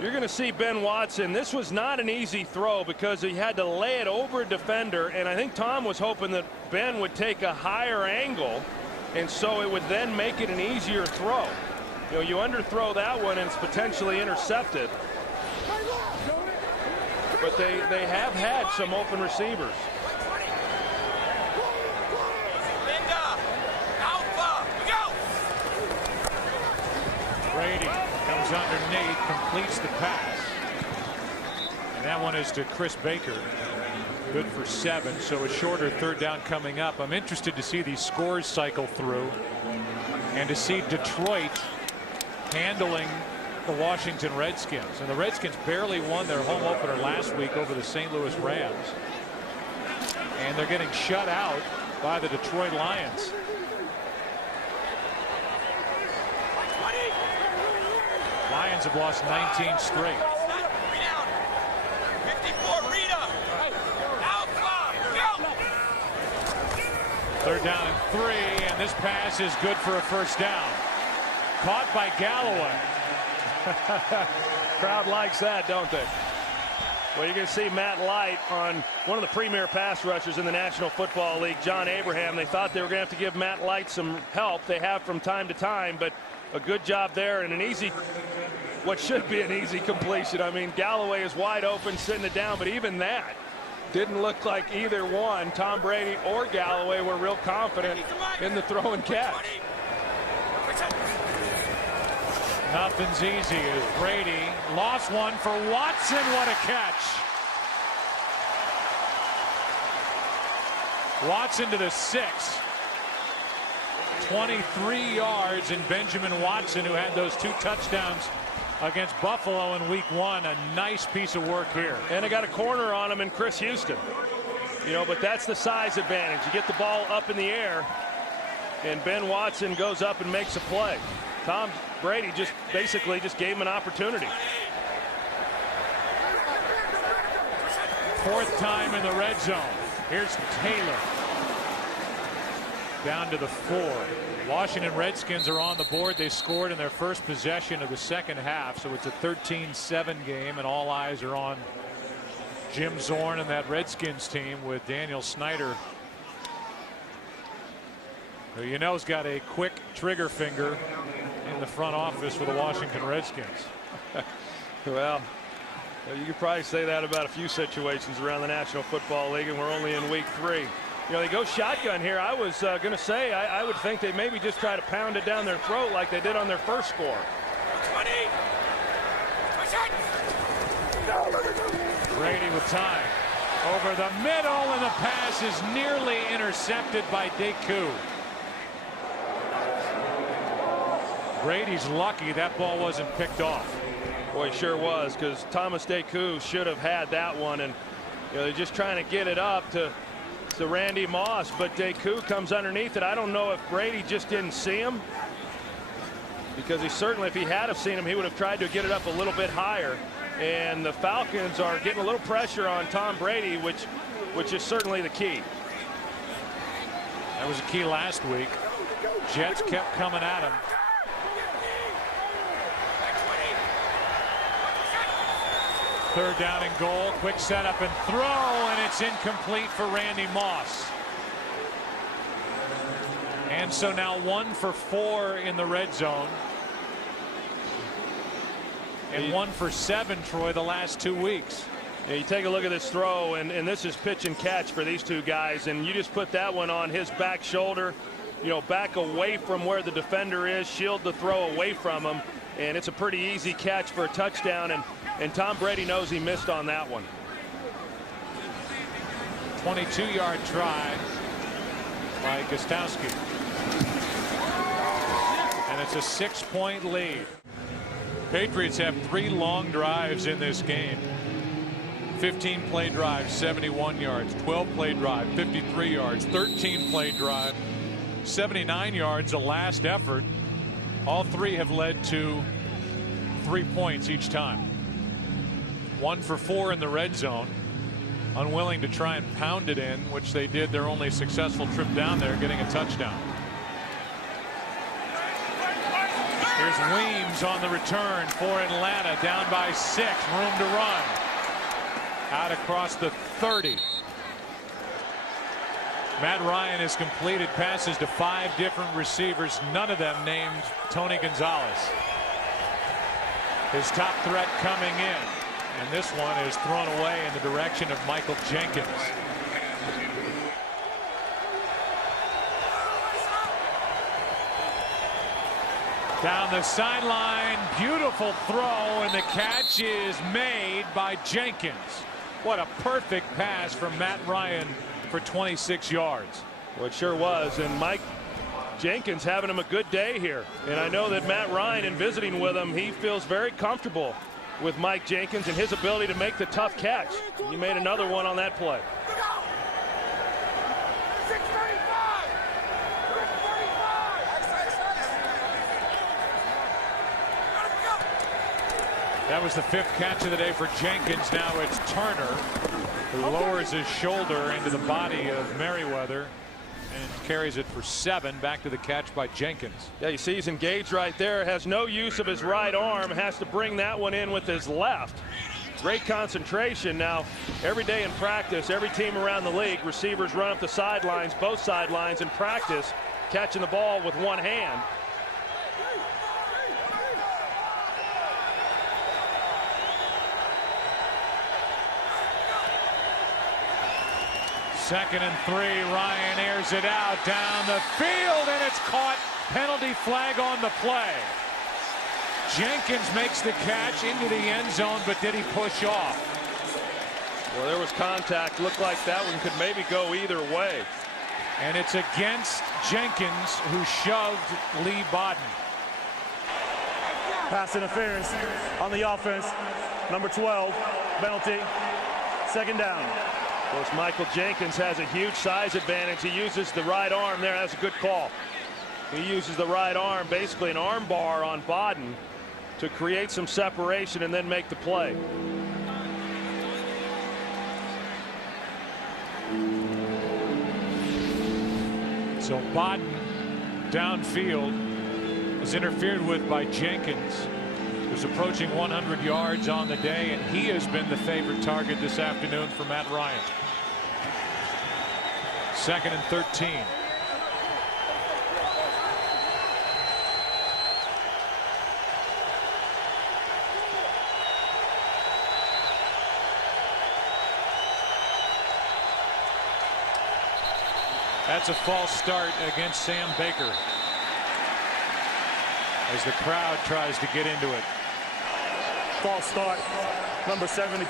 you're going to see Ben Watson. This was not an easy throw because he had to lay it over a defender, and I think Tom was hoping that Ben would take a higher angle, and so it would then make it an easier throw. You know, you underthrow that one, and it's potentially intercepted. But they have had some open receivers. Brady comes underneath, completes the pass. And that one is to Chris Baker. Good for 7, so a shorter third down coming up. I'm interested to see these scores cycle through and to see Detroit handling the Washington Redskins. And the Redskins barely won their home opener last week over the St. Louis Rams. And they're getting shut out by the Detroit Lions. Lions have lost 19 straight. Third down and 3, and this pass is good for a first down. Caught by Galloway. Crowd likes that, don't they? Well, you're going to see Matt Light on one of the premier pass rushers in the National Football League, John Abraham. They thought they were going to have to give Matt Light some help. They have from time to time, but a good job there and an easy, what should be an easy completion. I mean, Galloway is wide open, sitting it down, but even that didn't look like either one, Tom Brady or Galloway, were real confident in the throw and catch. Nothing's easy as Brady lost one for Watson. What a catch. Watson to the 6. 23 yards, and Benjamin Watson, who had those 2 touchdowns against Buffalo in week 1. A nice piece of work here. And they got a corner on him in Chris Houston. You know, but that's the size advantage. You get the ball up in the air, and Ben Watson goes up and makes a play. Tom Brady just basically just gave him an opportunity. 4th time in the red zone. Here's Taylor. Down to the 4. Washington Redskins are on the board. They scored in their first possession of the second half, so it's a 13-7 game, and all eyes are on Jim Zorn and that Redskins team with Daniel Snyder, who you know has got a quick trigger finger in the front office for the Washington Redskins. Well, you could probably say that about a few situations around the National Football League, and we're only in week 3. You know, they go shotgun here. I was going to say, I would think they maybe just try to pound it down their throat like they did on their first score. 20. Brady with time. Over the middle, and the pass is nearly intercepted by Deku. Brady's lucky that ball wasn't picked off. Boy, sure was, because Thomas Deku should have had that one, and you know, they're just trying to get it up to Randy Moss, but Deku comes underneath it. I don't know if Brady just didn't see him, because he certainly, if he had have seen him, he would have tried to get it up a little bit higher. And the Falcons are getting a little pressure on Tom Brady, which is certainly the key. That was a key last week. Jets kept coming at him. Third down and goal. Quick setup and throw, and it's incomplete for Randy Moss. And so now 1 for 4 in the red zone. And 1 for 7, Troy, the last 2 weeks. Yeah, you take a look at this throw, and this is pitch and catch for these 2 guys, and you just put that one on his back shoulder, you know, back away from where the defender is, shield the throw away from him, and it's a pretty easy catch for a touchdown, and Tom Brady knows he missed on that one. 22-yard try by Gostowski. And it's a 6-point lead. Patriots have 3 long drives in this game. 15-play drive, 71 yards. 12-play drive, 53 yards. 13-play drive, 79 yards, a last effort. All 3 have led to 3 points each time. 1 for 4 in the red zone. unwilling to try and pound it in, which they did their only successful trip down there, getting a touchdown. Here's Weems on the return for Atlanta, down by 6, room to run. Out across the 30. Matt Ryan has completed passes to 5 different receivers, none of them named Tony Gonzalez. His top threat coming in, and this one is thrown away in the direction of Michael Jenkins. Down the sideline, beautiful throw, and the catch is made by Jenkins. What a perfect pass from Matt Ryan for 26 yards. Well, it sure was, and Mike Jenkins having him a good day here. And I know that Matt Ryan, in visiting with him, he feels very comfortable with Mike Jenkins and his ability to make the tough catch. He made another one on that play. That was the 5th catch of the day for Jenkins. Now it's Turner, who lowers his shoulder into the body of Merriweather and carries it for 7. Back to the catch by Jenkins. Yeah, you see he's engaged right there, has no use of his right arm, has to bring that one in with his left. Great concentration. Now, every day in practice, every team around the league, receivers run up the sidelines, both sidelines in practice, catching the ball with one hand. Second and 3. Ryan airs it out down the field, and it's caught. Penalty flag on the play. Jenkins makes the catch into the end zone, but did he push off? Well, there was contact. Looked like that one could maybe go either way. And it's against Jenkins, who shoved Lee Bodden. Pass interference on the offense. Number 12, penalty. Second down. Of course, Michael Jenkins has a huge size advantage. He uses the right arm there. That's a good call. He uses the right arm, basically an arm bar on Bodden, to create some separation and then make the play. So Bodden downfield is interfered with by Jenkins, who's approaching 100 yards on the day, and he has been the favorite target this afternoon for Matt Ryan. Second and 13. That's a false start against Sam Baker, as the crowd tries to get into it. False start. Number 72,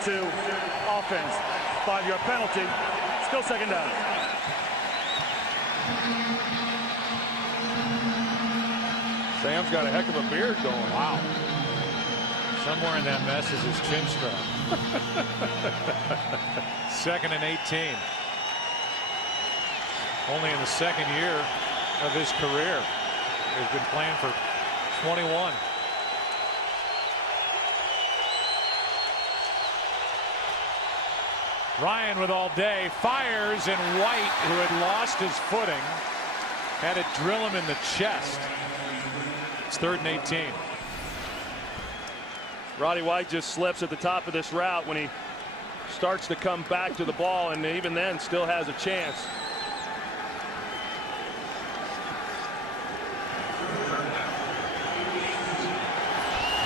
offense. 5-yard penalty. Still second down. Sam's got a heck of a beard going. Wow. Somewhere in that mess is his chin strap. Second and 18. Only in the second year of his career. He's been playing for 21. Ryan with all day, fires, and White, who had lost his footing, had to drill him in the chest. It's 3rd and 18. Roddy White just slips at the top of this route when he starts to come back to the ball, and even then still has a chance.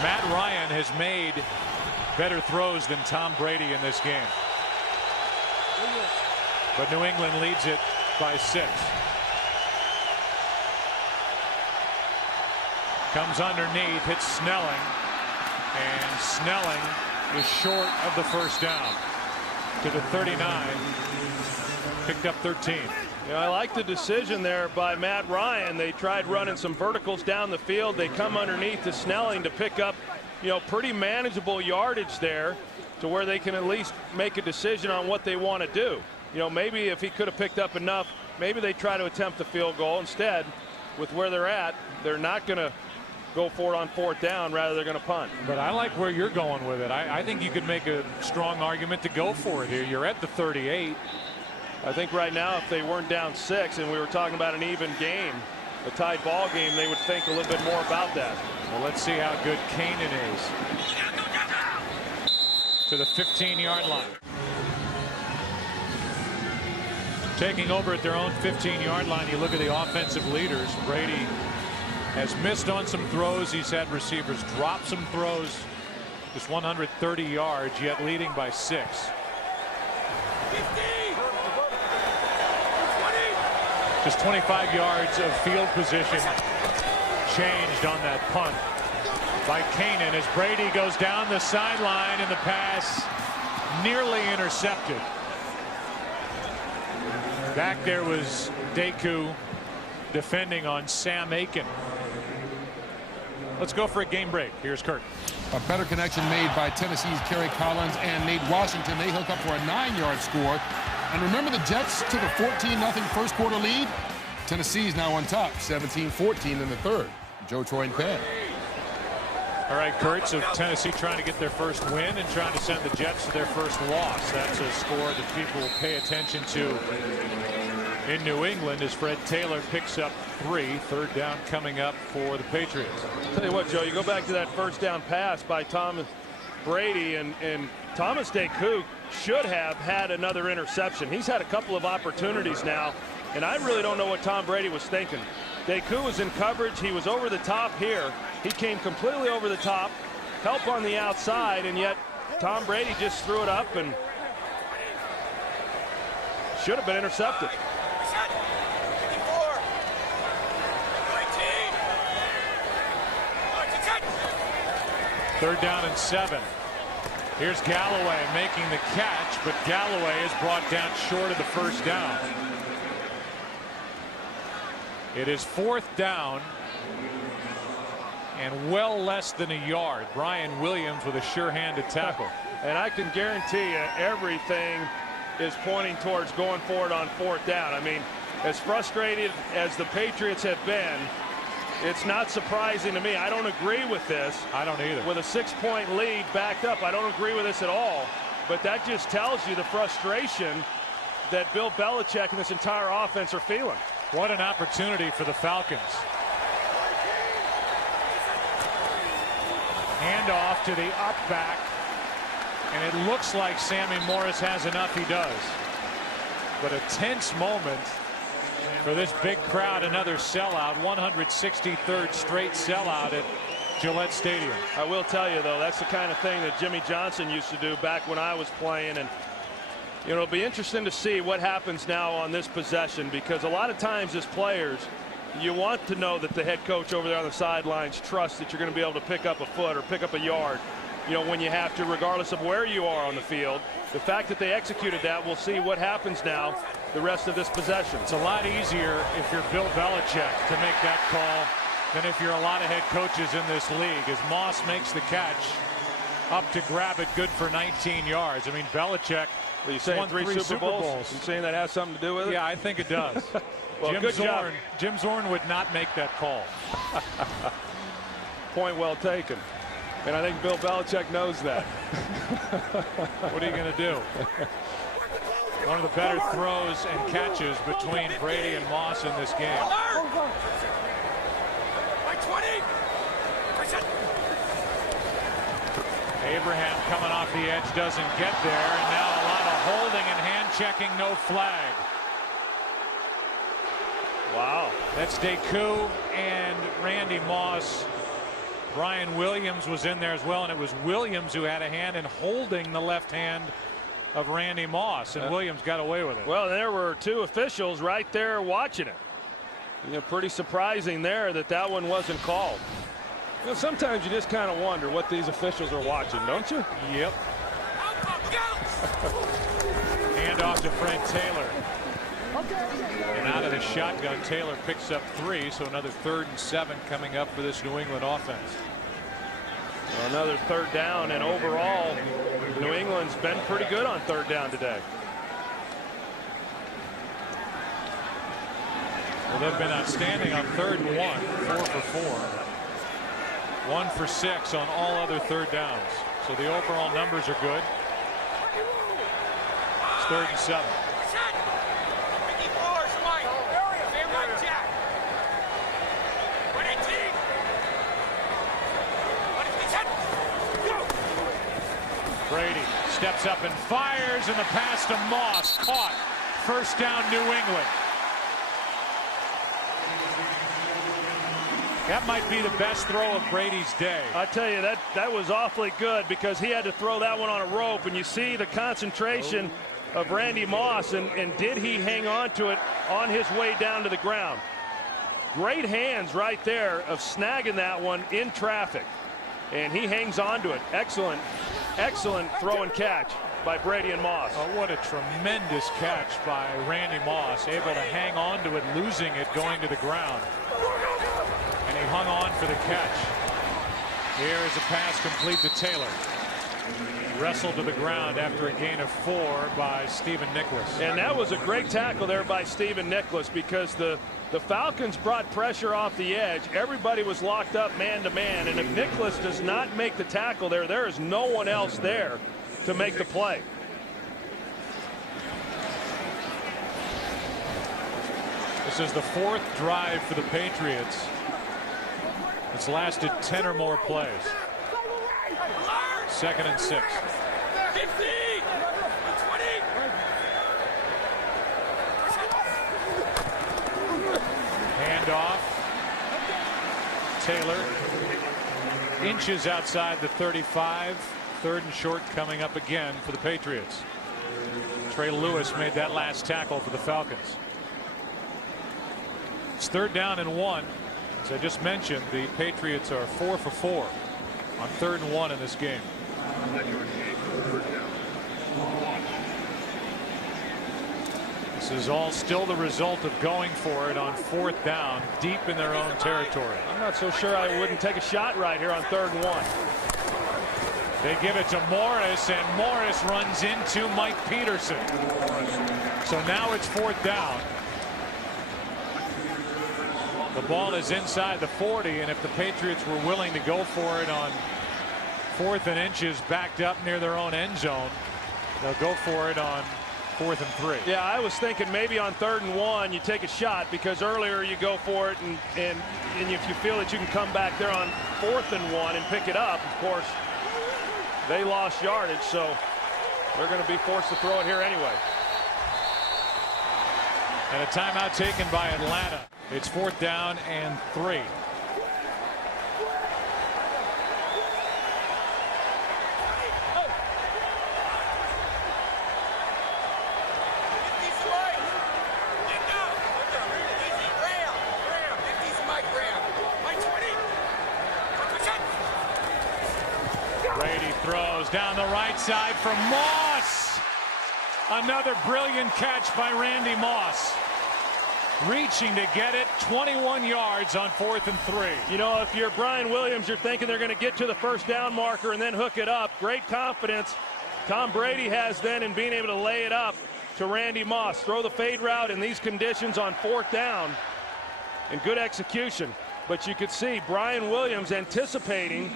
Matt Ryan has made better throws than Tom Brady in this game. But New England leads it by 6. Comes underneath, hits Snelling, and Snelling is short of the first down to the 39. Picked up 13. You know, I like the decision there by Matt Ryan. They tried running some verticals down the field. They come underneath to Snelling to pick up, you know, pretty manageable yardage there to where they can at least make a decision on what they want to do. You know, maybe if he could have picked up enough, maybe they try to attempt the field goal. Instead, with where they're at, they're not going to go for it on 4th down rather they're going to punt. But I like where you're going with it. I think you could make a strong argument to go for it here. You're at the 38. I think right now if they weren't down 6 and we were talking about an even game, a tied ball game, they would think a little bit more about that. Well, let's see how good Kanan is. To the 15-yard line. Taking over at their own 15-yard line. You look at the offensive leaders. Brady has missed on some throws. He's had receivers drop some throws. Just 130 yards, yet leading by 6. 50. Just 25 yards of field position changed on that punt by Kanan as Brady goes down the sideline and the pass nearly intercepted. Back there was Deku defending on Sam Aiken. Let's go for a game break. Here's Kurt. A better connection made by Tennessee's Kerry Collins and Nate Washington. They hook up for a 9-yard score. And remember the Jets to the 14-0 first quarter lead? Tennessee's now on top, 17-14 in the third. Joe Troy and Penn. All right, Kurt, so Tennessee trying to get their first win and trying to send the Jets to their first loss. That's a score that people will pay attention to in New England as Fred Taylor picks up 3. 3rd down coming up for the Patriots. Tell you what, Joe, you go back to that first down pass by Tom Brady, and Thomas Deku should have had another interception. He's had a couple of opportunities now, and I really don't know what Tom Brady was thinking. Deku was in coverage. He was over the top here. He came completely over the top, help on the outside, and yet Tom Brady just threw it up and should have been intercepted. 3rd down and 7. Here's Galloway making the catch, but Galloway is brought down short of the first down. It is 4th down and well less than a yard. Brian Williams with a sure-handed tackle. And I can guarantee you everything is pointing towards going for it on 4th down. I mean, as frustrated as the Patriots have been, it's not surprising to me. I don't agree with this. I don't either. With a 6-point lead backed up, I don't agree with this at all. But that just tells you the frustration that Bill Belichick and this entire offense are feeling. What an opportunity for the Falcons. Handoff to the up back. And it looks like Sammy Morris has enough. He does. But a tense moment for this big crowd. Another sellout. 163rd straight sellout at Gillette Stadium. I will tell you, though, that's the kind of thing that Jimmy Johnson used to do back when I was playing. And you know, it'll be interesting to see what happens now on this possession, because a lot of times as players, you want to know that the head coach over there on the sidelines trusts that you're going to be able to pick up a foot or pick up a yard, you know, when you have to, regardless of where you are on the field. The fact that they executed that, we'll see what happens now the rest of this possession. It's a lot easier if you're Bill Belichick to make that call than if you're a lot of head coaches in this league, as Moss makes the catch up to grab it, good for 19 yards. I mean, Belichick you saying won 3 Super Bowls. You saying that has something to do with it? Yeah, I think it does. Well, Jim Zorn would not make that call. Point well taken. And I think Bill Belichick knows that. What are you going to do? One of the better throws and catches between Brady and Moss in this game. Abraham coming off the edge doesn't get there, and now a lot of holding and hand checking, no flag. Wow. That's Deku and Randy Moss. Brian Williams was in there as well, and it was Williams who had a hand in holding the left hand of Randy Moss, and Williams got away with it. Well, there were 2 officials right there watching it. You know, pretty surprising there that that one wasn't called. You know, sometimes you just kind of wonder what these officials are watching, don't you? Yep. Hand off to Fred Taylor. And out of the shotgun, Taylor picks up 3, so another 3rd and 7 coming up for this New England offense. Well, another 3rd down, and overall, New England's been pretty good on 3rd down today. Well, they've been outstanding on 3rd and 1, 4 for 4. 1 for 6 on all other third downs. So the overall numbers are good. It's 3rd and 7. Brady steps up and fires, and the pass to Moss caught. 1st down, New England. That might be the best throw of Brady's day. I tell you, that was awfully good because he had to throw that one on a rope, and you see the concentration of Randy Moss, and did he hang on to it on his way down to the ground? Great hands right there of snagging that one in traffic, and he hangs on to it. Excellent throw and catch by Brady and Moss. Oh, what a tremendous catch by Randy Moss, able to hang on to it, losing it going to the ground. And he hung on for the catch. Here is a pass complete to Taylor. Wrestled to the ground after a gain of 4 by Stephen Nicholas. And that was a great tackle there by Stephen Nicholas, because the Falcons brought pressure off the edge. Everybody was locked up man to man, and if Nicholas does not make the tackle there is no one else there to make the play. This is the 4th drive for the Patriots. It's lasted 10 or more plays. 2nd and 6. 50, 20. Handoff. Taylor. Inches outside the 35. 3rd and short coming up again for the Patriots. Trey Lewis made that last tackle for the Falcons. It's 3rd down and 1. As I just mentioned, the Patriots are 4 for 4 on 3rd and 1 in this game. This is all still the result of going for it on 4th down, deep in their own territory. I'm not so sure I wouldn't take a shot right here on 3rd and 1. They give it to Morris, and Morris runs into Mike Peterson. So now it's 4th down. The ball is inside the 40, and if the Patriots were willing to go for it on 4th and inches, backed up near their own end zone, they'll go for it on 4th and 3. Yeah, I was thinking maybe on 3rd and 1 you take a shot, because earlier you go for it, and if you feel that you can come back there on 4th and 1 and pick it up, of course, they lost yardage, so they're going to be forced to throw it here anyway. And a timeout taken by Atlanta. It's 4th down and 3. Brady throws down the right side for Moss. Another brilliant catch by Randy Moss. Reaching to get it, 21 yards on 4th and 3. You know, if you're Brian Williams, you're thinking they're going to get to the 1st down marker and then hook it up. Great confidence Tom Brady has then in being able to lay it up to Randy Moss. Throw the fade route in these conditions on 4th down, and good execution. But you could see Brian Williams anticipating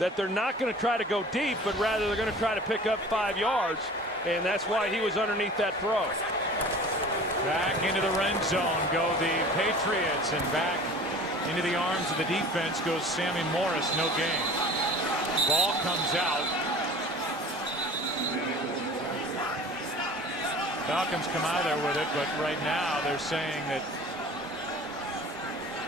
that they're not going to try to go deep, but rather they're going to try to pick up 5 yards, and that's why he was underneath that throw. Back into the red zone go the Patriots, and back into the arms of the defense goes Sammy Morris. No gain. Ball comes out. Falcons come out of there with it, but right now they're saying that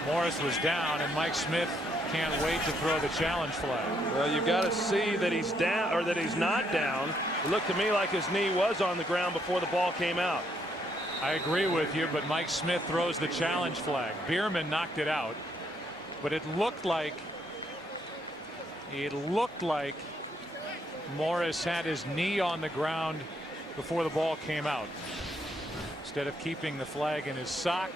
Morris was down, and Mike Smith can't wait to throw the challenge flag. Well, you've got to see that he's down, or that he's not down. It looked to me like his knee was on the ground before the ball came out. I agree with you, but Mike Smith throws the challenge flag. Bierman knocked it out, but it looked like Morris had his knee on the ground before the ball came out. Instead of keeping the flag in his sock,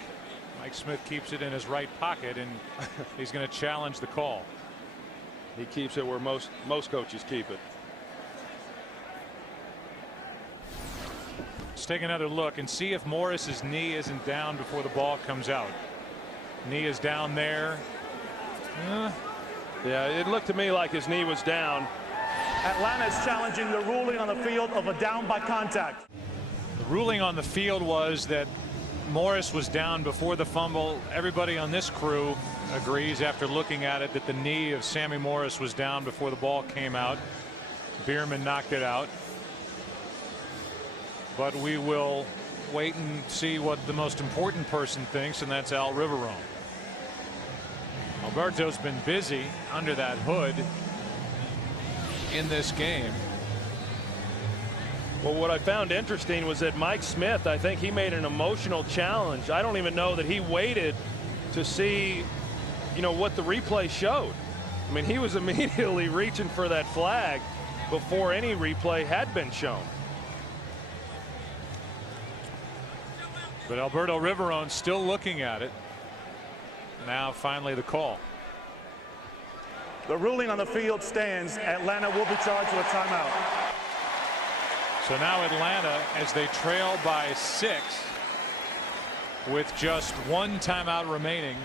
Mike Smith keeps it in his right pocket, and he's going to challenge the call. He keeps it where most coaches keep it. Let's take another look and see if Morris's knee isn't down before the ball comes out. Knee is down there. Yeah, it looked to me like his knee was down. Atlanta is challenging the ruling on the field of a down by contact. The ruling on the field was that Morris was down before the fumble. Everybody on this crew agrees after looking at it that the knee of Sammy Morris was down before the ball came out. Bierman knocked it out. But we will wait and see what the most important person thinks, and that's Al Riverone. Alberto's been busy under that hood in this game. Well, what I found interesting was that Mike Smith, I think he made an emotional challenge. I don't even know that he waited to see, you know, what the replay showed. I mean, he was immediately reaching for that flag before any replay had been shown. But Alberto Riverone still looking at it. Now finally the call. The ruling on the field stands. Atlanta will be charged with a timeout. So now Atlanta, as they trail by 6 with just 1 timeout remaining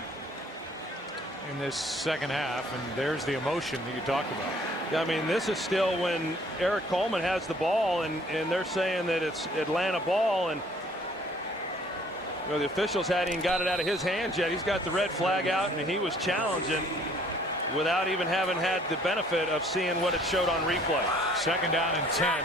in this second half, and there's the emotion that you talked about. Yeah, I mean, this is still when Eric Coleman has the ball, and they're saying that it's Atlanta ball, and you know, the officials hadn't even got it out of his hands yet. He's got the red flag out, and he was challenging without even having had the benefit of seeing what it showed on replay. Second down and 10.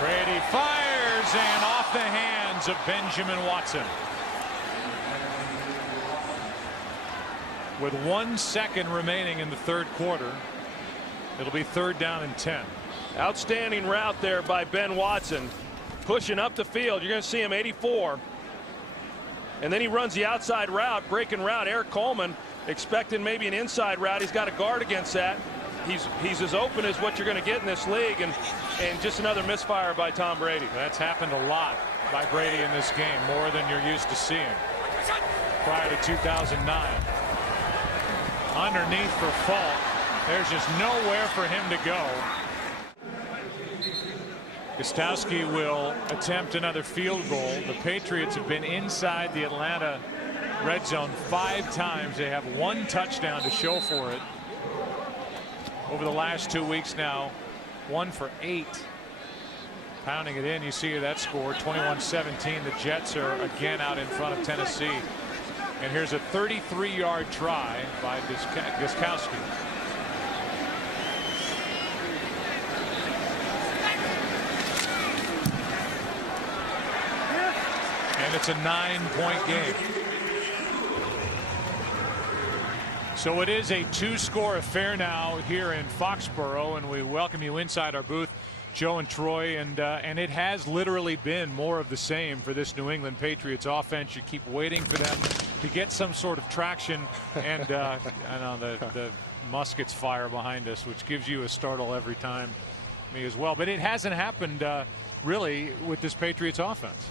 Brady fires, and off the hands of Benjamin Watson. With 1 second remaining in the third quarter, it'll be third down and 10. Outstanding route there by Ben Watson, pushing up the field. You're going to see him 84, and then he runs the outside route, breaking route. Eric Coleman expecting maybe an inside route. He's got to guard against that. He's as open as what you're going to get in this league, and just another misfire by Tom Brady. That's happened a lot by Brady in this game, more than you're used to seeing prior to 2009. Underneath for Falk. There's just nowhere for him to go. Gostowski will attempt another field goal. The Patriots have been inside the Atlanta red zone 5 times. They have 1 touchdown to show for it over the last 2 weeks now. 1 for 8. Pounding it in. You see that score, 21-17. The Jets are again out in front of Tennessee. And here's a 33-yard try by Gostowski. And it's a 9-point game. So it is a 2-score affair now here in Foxborough, and we welcome you inside our booth, Joe and Troy, and it has literally been more of the same for this New England Patriots offense. You keep waiting for them to get some sort of traction, and I know the muskets fire behind us, which gives you a startle every time. Me as well, but it hasn't happened really with this Patriots offense.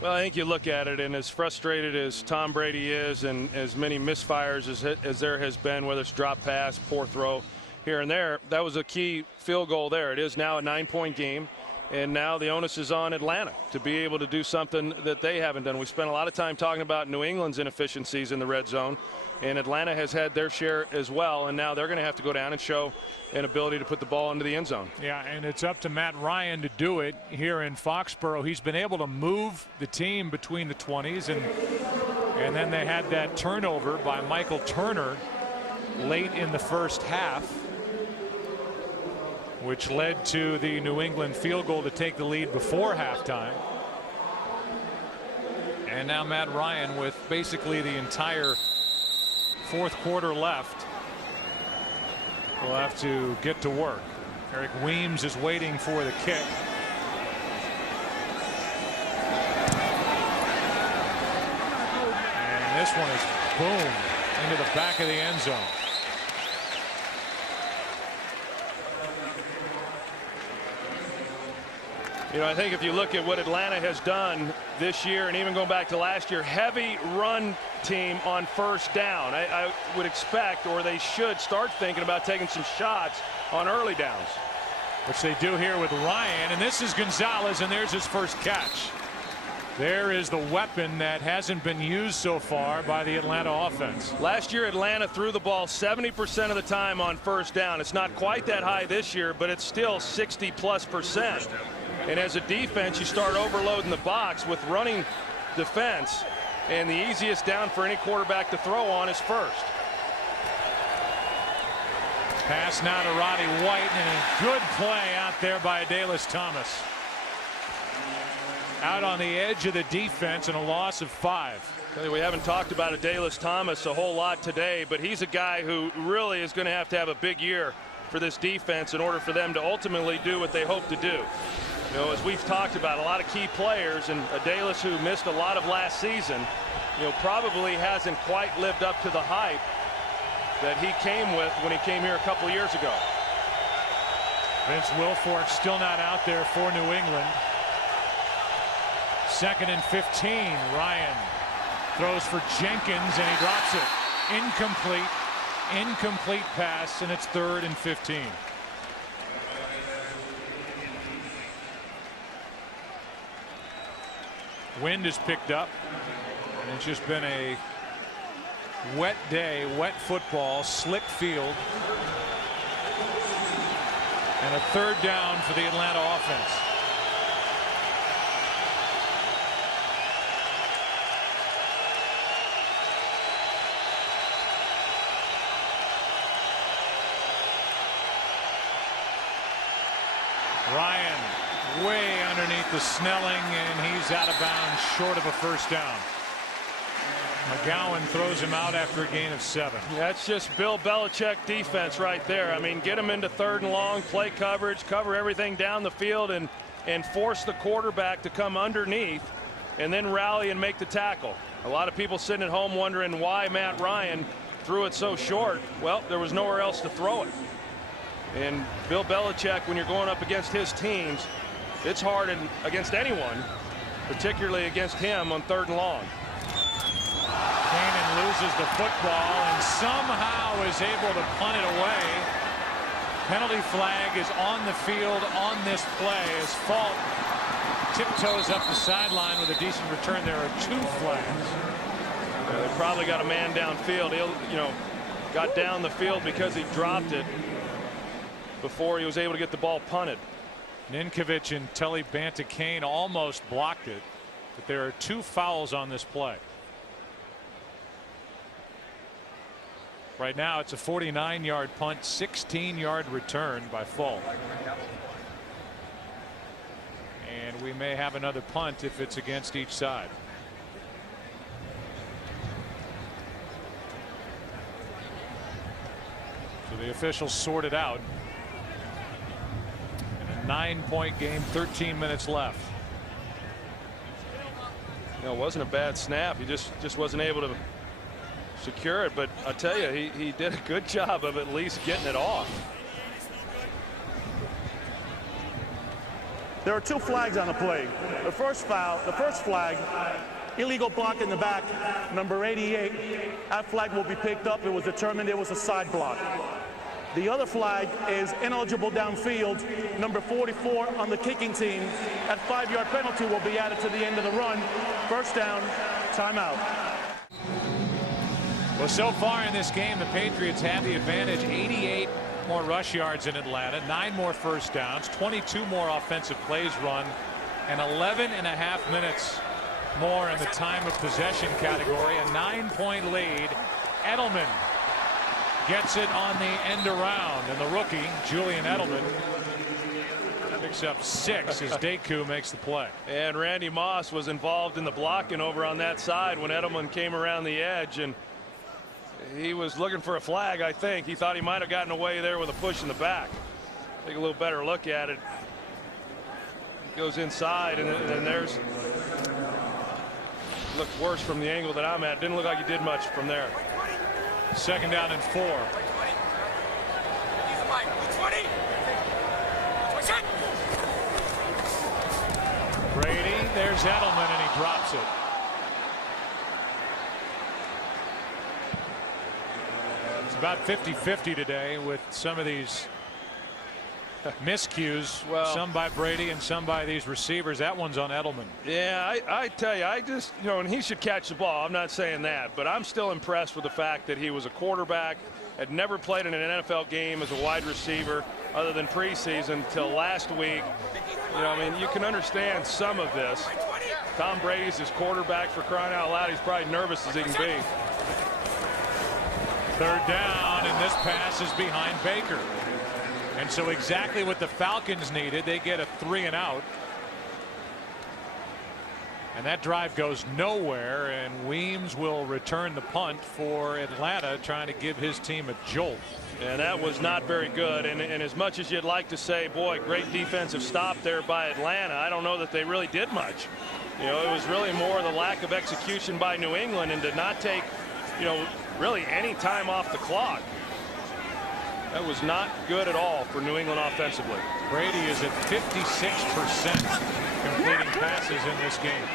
Well, I think you look at it, and as frustrated as Tom Brady is, and as many misfires as there has been, whether it's drop pass, poor throw here and there, that was a key field goal there. It is now a 9-point game, and now the onus is on Atlanta to be able to do something that they haven't done. We spent a lot of time talking about New England's inefficiencies in the red zone, and Atlanta has had their share as well, and now they're going to have to go down and show an ability to put the ball into the end zone. Yeah, and it's up to Matt Ryan to do it here in Foxborough. He's been able to move the team between the 20s, and then they had that turnover by Michael Turner late in the first half, which led to the New England field goal to take the lead before halftime. And now Matt Ryan with basically the entire fourth quarter left will have to get to work. Eric Weems is waiting for the kick. And this one is boom into the back of the end zone. You know, I think if you look at what Atlanta has done this year, and even going back to last year, heavy run team on first down. I would expect, or they should start thinking about taking some shots on early downs. which they do here with Ryan, and this is Gonzalez, and there's his first catch. There is the weapon that hasn't been used so far by the Atlanta offense. Last year, Atlanta threw the ball 70% of the time on first down. It's not quite that high this year, but it's still 60+%. And as a defense, you start overloading the box with running defense, and the easiest down for any quarterback to throw on is first. Pass now to Roddy White, and a good play out there by Adalys Thomas. Out on the edge of the defense, and a loss of 5. We haven't talked about Adalys Thomas a whole lot today, but he's a guy who really is going to have a big year for this defense in order for them to ultimately do what they hope to do. You know, as we've talked about, a lot of key players, and Adalys, who missed a lot of last season, you know, probably hasn't quite lived up to the hype that he came with when he came here a couple of years ago. Vince Wilfork still not out there for New England. 2nd and 15. Ryan throws for Jenkins, and he drops it. Incomplete pass, and it's 3rd and 15. Wind is picked up, and it's just been a wet day, wet football, slick field, and a 3rd down for the Atlanta offense. Ryan way underneath the Snelling, and he's out of bounds short of a first down. McGowan throws him out after a gain of 7. That's just Bill Belichick defense right there. I mean, get him into 3rd and long, play coverage, cover everything down the field, and force the quarterback to come underneath and then rally and make the tackle. A lot of people sitting at home wondering why Matt Ryan threw it so short. Well, there was nowhere else to throw it. And Bill Belichick, when you're going up against his teams, it's hard against anyone, particularly against him on 3rd and long. Kanan loses the football and somehow is able to punt it away. Penalty flag is on the field on this play as Falk tiptoes up the sideline with a decent return. There are 2 flags. They probably got a man downfield. He, got down the field because he dropped it before he was able to get the ball punted. Ninkovich and Telly Banta-Kane almost blocked it, but there are 2 fouls on this play. Right now it's a 49-yard punt, 16-yard return by Falk. And we may have another punt if it's against each side. So the officials sort it out. In a 9-point game, 13 minutes left. It wasn't a bad snap. He just wasn't able to secure it, but I tell you, he did a good job of at least getting it off. There are 2 flags on the play. The first flag, illegal block in the back, number 88. That flag will be picked up. It was determined it was a side block. The other flag is ineligible downfield, number 44 on the kicking team. That 5-yard penalty will be added to the end of the run. First down, timeout. Well, so far in this game, the Patriots have the advantage. 88 more rush yards in Atlanta, 9 more first downs, 22 more offensive plays run, and 11 and a half minutes more in the time of possession category. A 9-point lead. Edelman gets it on the end around, and the rookie, Julian Edelman, picks up 6 as Deku makes the play. And Randy Moss was involved in the blocking over on that side when Edelman came around the edge, and he was looking for a flag. I think he thought he might have gotten away there with a push in the back. Take a little better look at it. Goes inside, and then there's, looked worse from the angle that I'm at. Didn't look like he did much from there. 2nd down and 4. Brady, there's Edelman, and he drops it. It's about 50-50 today with some of these miscues, Well, some by Brady and some by these receivers. That one's on Edelman. Yeah, I tell you, I just, and he should catch the ball. I'm not saying that, but I'm still impressed with the fact that he was a quarterback, had never played in an NFL game as a wide receiver other than preseason until last week. I mean, you can understand some of this. Tom Brady's his quarterback, for crying out loud. He's probably nervous as he can be. Third down, and this pass is behind Baker. And so exactly what the Falcons needed. They get a 3-and-out. And that drive goes nowhere, and Weems will return the punt for Atlanta, trying to give his team a jolt. And that was not very good. And as much as you'd like to say, boy, great defensive stop there by Atlanta, I don't know that they really did much. It was really more the lack of execution by New England, and to not take, really any time off the clock. That was not good at all for New England offensively. Brady is at 56% completing passes in this game.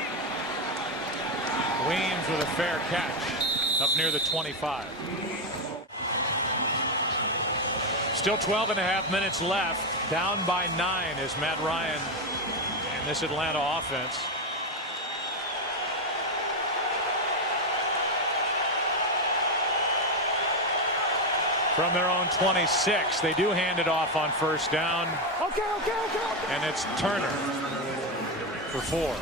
Weems with a fair catch up near the 25. Still 12.5 minutes left. Down by 9 is Matt Ryan and this Atlanta offense. From their own 26, they do hand it off on first down. And it's Turner for 4.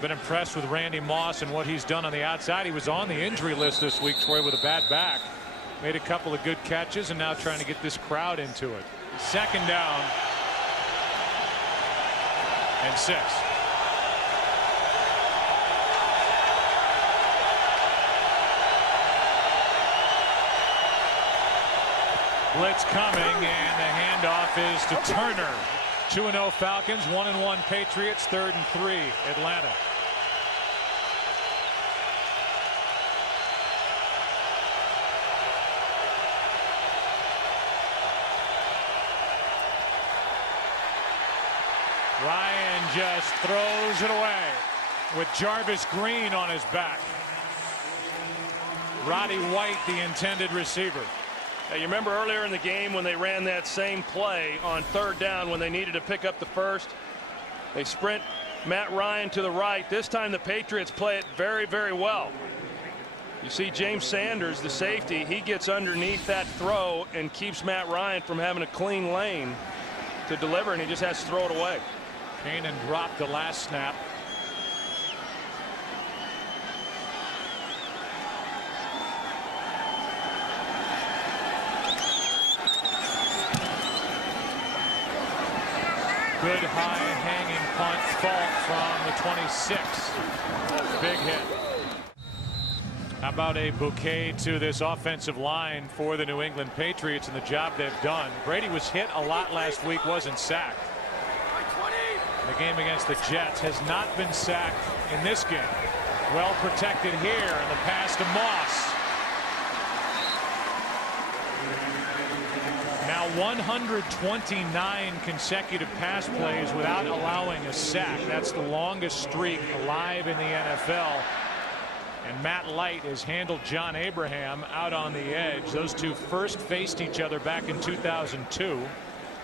Been impressed with Randy Moss and what he's done on the outside. He was on the injury list this week, Troy, with a bad back. Made a couple of good catches and now trying to get this crowd into it. Second down and 6. Blitz coming, and the handoff is to Turner. 2-0 Falcons, 1-1 Patriots, 3rd and 3 Atlanta. Ryan just throws it away with Jarvis Green on his back. Roddy White, the intended receiver. Now, you remember earlier in the game when they ran that same play on 3rd down when they needed to pick up the first? They sprint Matt Ryan to the right. This time the Patriots play it very, very well. You see James Sanders, the safety, he gets underneath that throw and keeps Matt Ryan from having a clean lane to deliver, and he just has to throw it away. Kanan dropped the last snap. Good high hanging punt, Falk from the 26. Big hit. How about a bouquet to this offensive line for the New England Patriots and the job they've done. Brady was hit a lot last week, wasn't sacked. The game against the Jets, has not been sacked in this game. Well protected here, and the pass to Moss. Now 129 consecutive pass plays without allowing a sack. That's the longest streak alive in the NFL. And Matt Light has handled John Abraham out on the edge. Those two first faced each other back in 2002.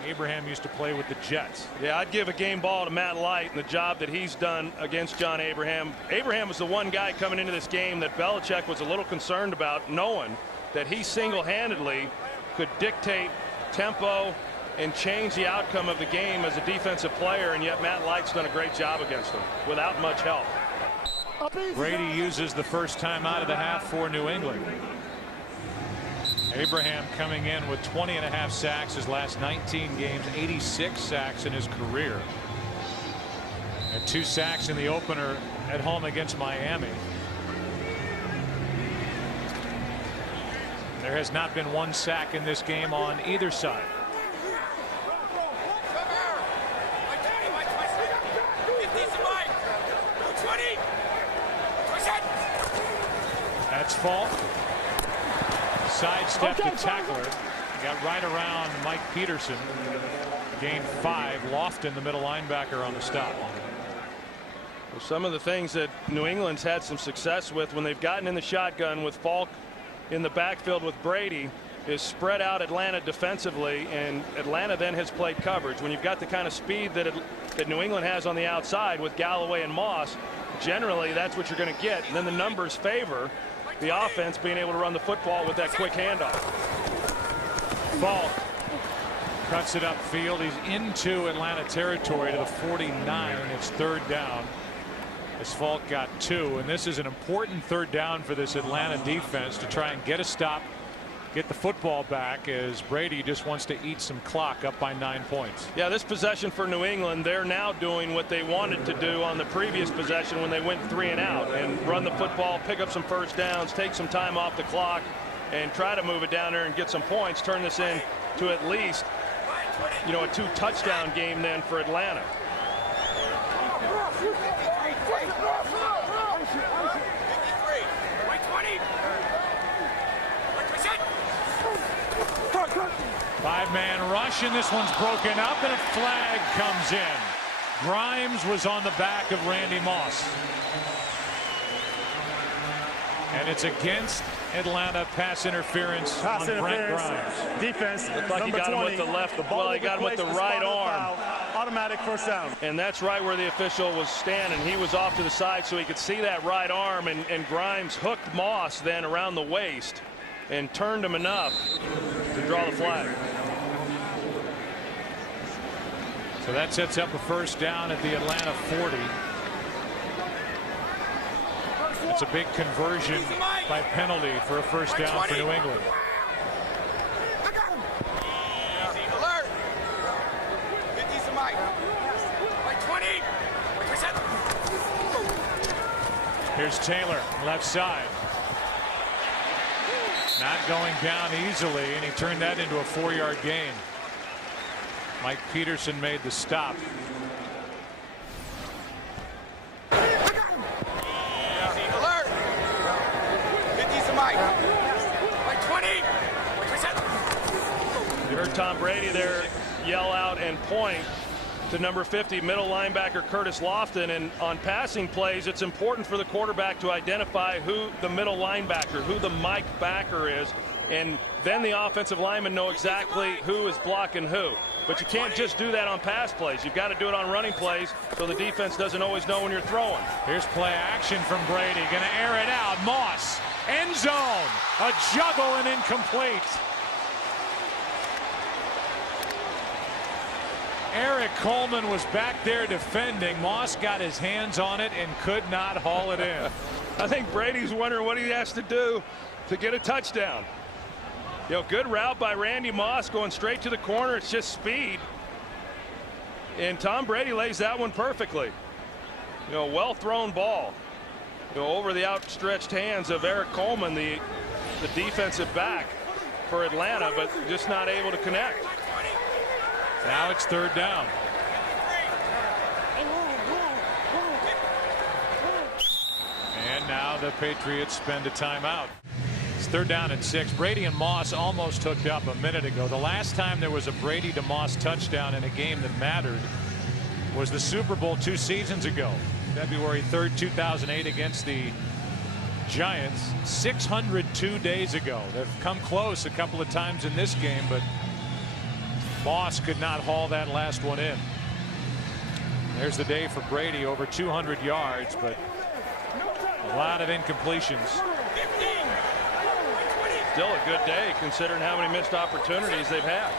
Abraham used to play with the Jets. Yeah, I'd give a game ball to Matt Light and the job that he's done against John Abraham. Abraham was the one guy coming into this game that Belichick was a little concerned about, knowing that he single-handedly could dictate tempo and change the outcome of the game as a defensive player, and yet Matt Light's done a great job against him without much help. Brady uses the first time out of the half for New England. Abraham coming in with 20.5 sacks his last 19 games, 86 sacks in his career. And 2 sacks in the opener at home against Miami. There has not been 1 sack in this game on either side. That's Falk. Sidestepped the tackler. Got right around Mike Peterson. Gained 5. Lofton, the middle linebacker, on the stop. Well, some of the things that New England's had some success with when they've gotten in the shotgun with Falk in the backfield with Brady, is spread out Atlanta defensively, and Atlanta then has played coverage. When you've got the kind of speed that New England has on the outside with Galloway and Moss, generally that's what you're going to get. And then the numbers favor the offense being able to run the football with that quick handoff. Falk cuts it upfield. He's into Atlanta territory to the 49. It's third down as Falk got 2, and this is an important third down for this Atlanta defense to try and get a stop, get the football back, as Brady just wants to eat some clock up by 9 points. Yeah, this possession for New England, they're now doing what they wanted to do on the previous possession when they went 3 and out, and run the football, pick up some first downs, take some time off the clock, and try to move it down there and get some points, turn this in to at least, you know, a 2-touchdown game then for Atlanta. Five-man rush, and this one's broken up, and a flag comes in. Grimes was on the back of Randy Moss. And it's against Atlanta. Pass interference on Brent Grimes. Defense. Looked like he got him with the left. Well, he got him with the right arm. Automatic first down. And that's right where the official was standing. He was off to the side so he could see that right arm, and Grimes hooked Moss then around the waist and turned him enough to draw the flag. So that sets up a first down at the Atlanta 40. That's a big conversion by penalty for a first down for New England. I got him. Alert. 50 some Mike. Like 20. Here's Taylor, left side. Not going down easily, and he turned that into a 4-yard gain. Mike Peterson made the stop. Alert. 50 some Mike. Like 20. You heard Tom Brady there yell out and point to number 50, middle linebacker Curtis Lofton, and on passing plays it's important for the quarterback to identify who the middle linebacker, who the Mike backer is, and then the offensive linemen know exactly who is blocking who. But you can't just do that on pass plays. You've got to do it on running plays so the defense doesn't always know when you're throwing. Here's play action from Brady, gonna air it out. Moss, end zone, a juggle and incomplete. Eric Coleman was back there defending. Moss got his hands on it and could not haul it in. I think Brady's wondering what he has to do to get a touchdown. You know, good route by Randy Moss going straight to the corner. It's just speed. And Tom Brady lays that one perfectly. You know, well thrown ball. You know, over the outstretched hands of Eric Coleman, the defensive back for Atlanta, but just not able to connect. Now it's third down. And now the Patriots spend a timeout. It's third down and 6. Brady and Moss almost hooked up a minute ago. The last time there was a Brady to Moss touchdown in a game that mattered was the Super Bowl 2 seasons ago. February 3rd, 2008 against the Giants. 602 days ago. They've come close a couple of times in this game, but Moss could not haul that last one in. There's the day for Brady, over 200 yards, but a lot of incompletions. Still a good day considering how many missed opportunities they've had.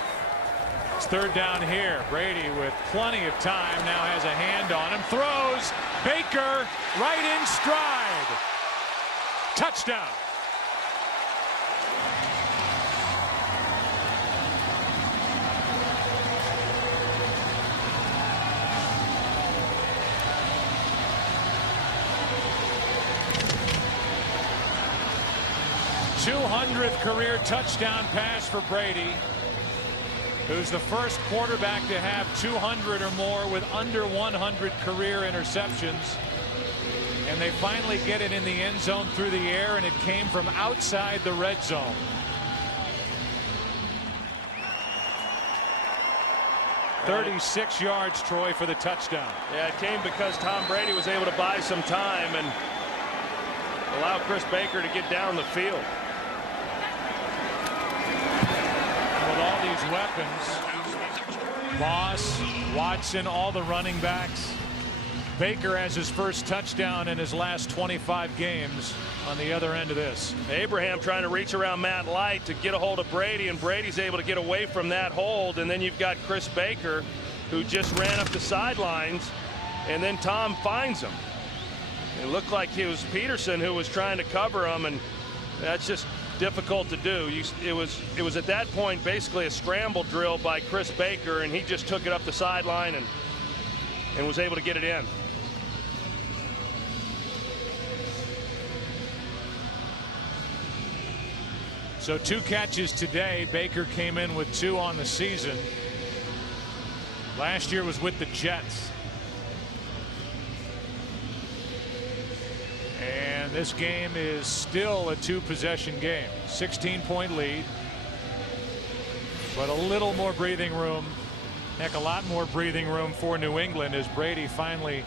It's third down here. Brady with plenty of time now has a hand on him. Throws. Baker right in stride. Touchdown. th career touchdown pass for Brady, who's the first quarterback to have 200 or more with under 100 career interceptions. And they finally get it in the end zone through the air, and it came from outside the red zone. "36 yards, Troy, for the touchdown." Yeah, it came because Tom Brady was able to buy some time and allow Chris Baker to get down the field. With all these weapons, Moss, Watson, all the running backs. Baker has his first touchdown in his last 25 games on the other end of this. Abraham trying to reach around Matt Light to get a hold of Brady, and Brady's able to get away from that hold. And then you've got Chris Baker, who just ran up the sidelines, and then Tom finds him. It looked like it was Peterson who was trying to cover him, and that's just difficult to do. It was at that point basically a scramble drill by Chris Baker, and he just took it up the sideline and was able to get it in. So 2 catches today. Baker came in with 2 on the season. Last year was with the Jets. And this game is still a 2-possession game. 16-point lead. But a little more breathing room. Heck, a lot more breathing room for New England as Brady finally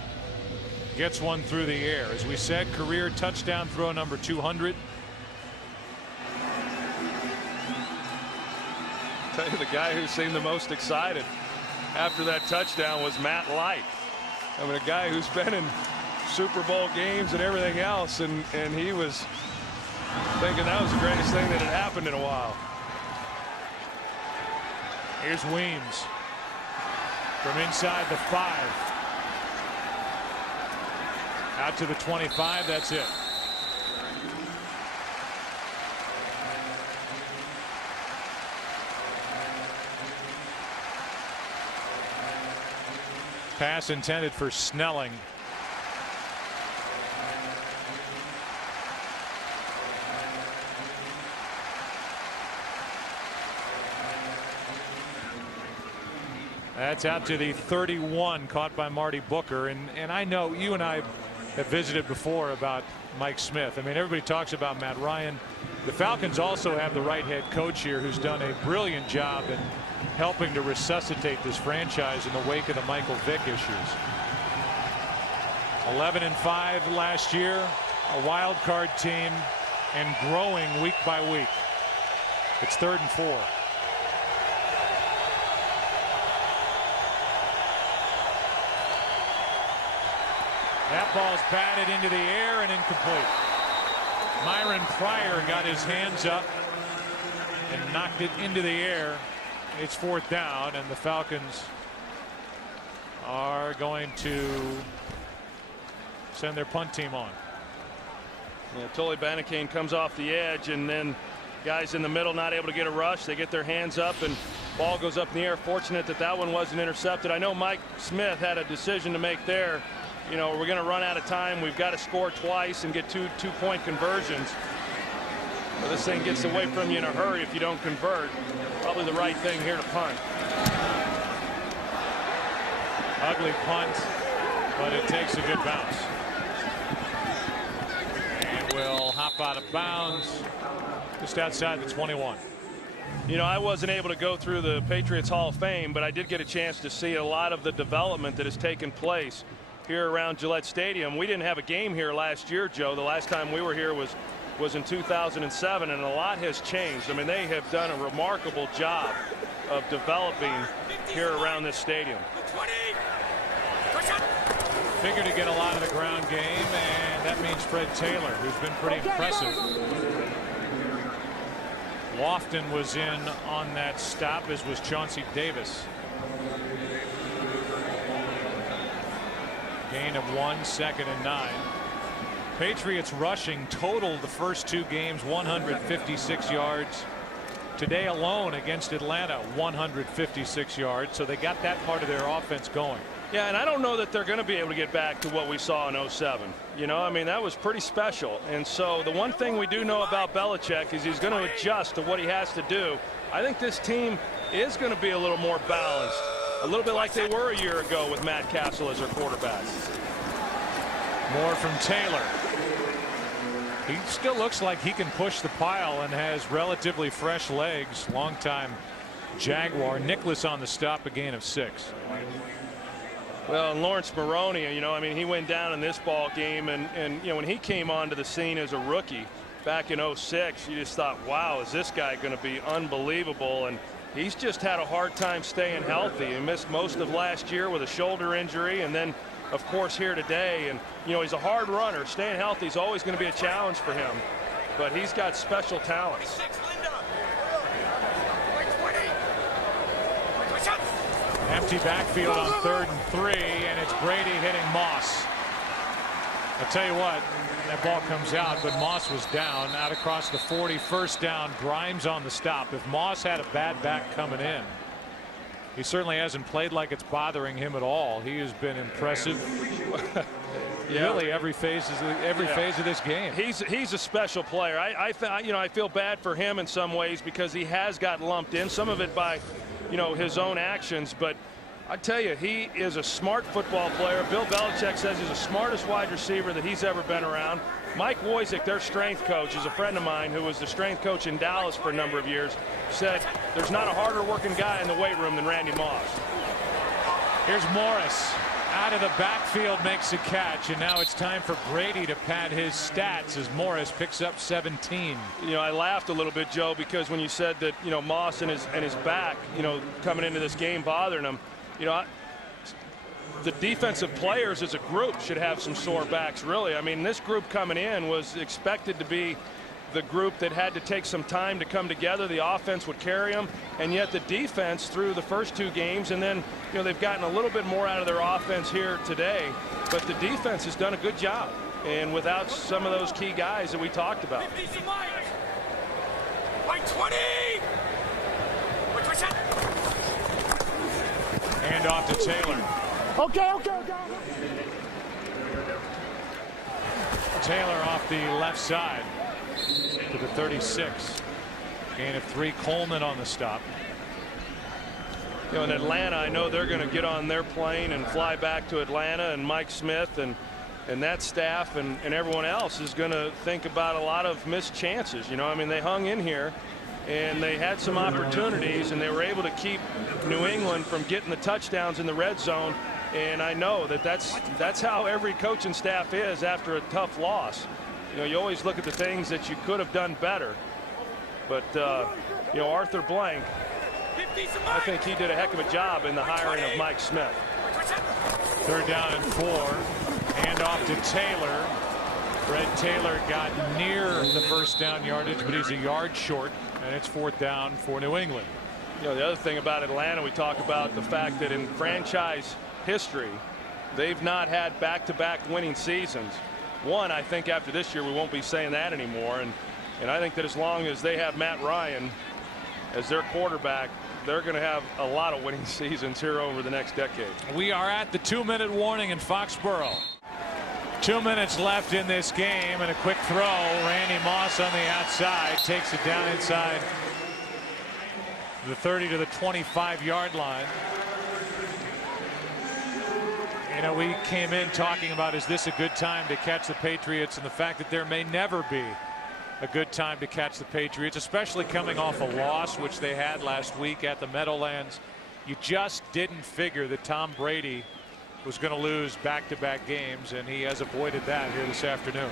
gets one through the air. As we said, career touchdown throw number 200. Tell you, the guy who seemed the most excited after that touchdown was Matt Light. I mean, a guy who's been in Super Bowl games and everything else, and he was thinking that was the greatest thing that had happened in a while. Here's Weems from inside the 5 out to the 25. That's it. Pass intended for Snelling. That's out to the 31, caught by Marty Booker. And I know you and I have visited before about Mike Smith. I mean, everybody talks about Matt Ryan. The Falcons also have the right head coach here who's done a brilliant job in helping to resuscitate this franchise in the wake of the Michael Vick issues. 11-5 last year, a wild card team, and growing week by week. It's 3rd and 4. That ball's batted into the air and incomplete. Myron Pryor got his hands up and knocked it into the air. It's 4th down, and the Falcons are going to send their punt team on. Yeah, Tully Banacane comes off the edge, and then guys in the middle not able to get a rush. They get their hands up, and ball goes up in the air. Fortunate that that one wasn't intercepted. I know Mike Smith had a decision to make there. You know, we're going to run out of time. We've got to score twice and get two-point conversions. But this thing gets away from you in a hurry if you don't convert. Probably the right thing here to punt. Ugly punt, but it takes a good bounce. And will hop out of bounds just outside the 21. You know, I wasn't able to go through the Patriots Hall of Fame, but I did get a chance to see a lot of the development that has taken place here around Gillette Stadium. We didn't have a game here last year, Joe. The last time we were here was in 2007, and a lot has changed. I mean, they have done a remarkable job of developing here around this stadium. Figure to get a lot of the ground game, and that means Fred Taylor, who's been pretty impressive. Lofton was in on that stop, as was Chauncey Davis. Gain of 1, 2nd and 9. Patriots rushing total the first 2 games 156 yards. Today alone against Atlanta 156 yards. So they got that part of their offense going. Yeah, and I don't know that they're going to be able to get back to what we saw in 07. You know, I mean, that was pretty special. And so the one thing we do know about Belichick is he's going to adjust to what he has to do. I think this team is going to be a little more balanced. A little bit like they were a year ago with Matt Castle as their quarterback. More from Taylor. He still looks like he can push the pile and has relatively fresh legs. Longtime Jaguar. Nicholas on the stop, a gain of 6. Well, and Lawrence Maroney, you know, I mean, he went down in this ball game, and you know, when he came onto the scene as a rookie, back in 06, you just thought, wow, is this guy going to be unbelievable? And he's just had a hard time staying healthy. He missed most of last year with a shoulder injury, and then, of course, here today. And, you know, he's a hard runner. Staying healthy is always going to be a challenge for him. But he's got special talents. Empty backfield on 3rd and 3, and it's Brady hitting Moss. I'll tell you what, that ball comes out, but Moss was down out across the 40. First down, Grimes on the stop. If Moss had a bad back coming in, he certainly hasn't played like it's bothering him at all. He has been impressive. Really every phase of this game. He's a special player. I feel bad for him in some ways because he has got lumped in, some of it by, you know, his own actions, but I tell you, he is a smart football player. Bill Belichick says he's the smartest wide receiver that he's ever been around. Mike Wojcik, their strength coach, is a friend of mine who was the strength coach in Dallas for a number of years, said there's not a harder working guy in the weight room than Randy Moss. Here's Morris out of the backfield, makes a catch, and now it's time for Brady to pad his stats as Morris picks up 17. You know, I laughed a little bit, Joe, because when you said that, you know, Moss and his back, you know, coming into this game bothering him, you know, the defensive players as a group should have some sore backs, really. I mean, this group coming in was expected to be the group that had to take some time to come together. The offense would carry them, and yet the defense through the first 2 games, and then, you know, they've gotten a little bit more out of their offense here today, but the defense has done a good job, and without some of those key guys that we talked about. White 20. Hand off to Taylor. Okay. Taylor off the left side to the 36. Gain of 3. Coleman on the stop. You know, in Atlanta, I know they're going to get on their plane and fly back to Atlanta, and Mike Smith and that staff and everyone else is going to think about a lot of missed chances. You know, I mean, they hung in here and they had some opportunities, and they were able to keep New England from getting the touchdowns in the red zone. And I know that's how every coaching staff is after a tough loss. You know, you always look at the things that you could have done better. But, you know, Arthur Blank, I think he did a heck of a job in the hiring of Mike Smith. 3rd down and 4. Hand off to Taylor. Fred Taylor got near the first down yardage, but he's a yard short, and it's 4th down for New England. You know, the other thing about Atlanta, we talk about the fact that in franchise history, they've not had back-to-back winning seasons. One, I think after this year we won't be saying that anymore, and I think that as long as they have Matt Ryan as their quarterback, they're going to have a lot of winning seasons here over the next decade. We are at the 2-minute warning in Foxborough. 2 minutes left in this game, and a quick throw. Randy Moss on the outside takes it down inside the 30 to the 25-yard line. You know, we came in talking about, is this a good time to catch the Patriots, and the fact that there may never be a good time to catch the Patriots, especially coming off a loss, which they had last week at the Meadowlands. You just didn't figure that Tom Brady was going to lose back-to-back games, and he has avoided that here this afternoon.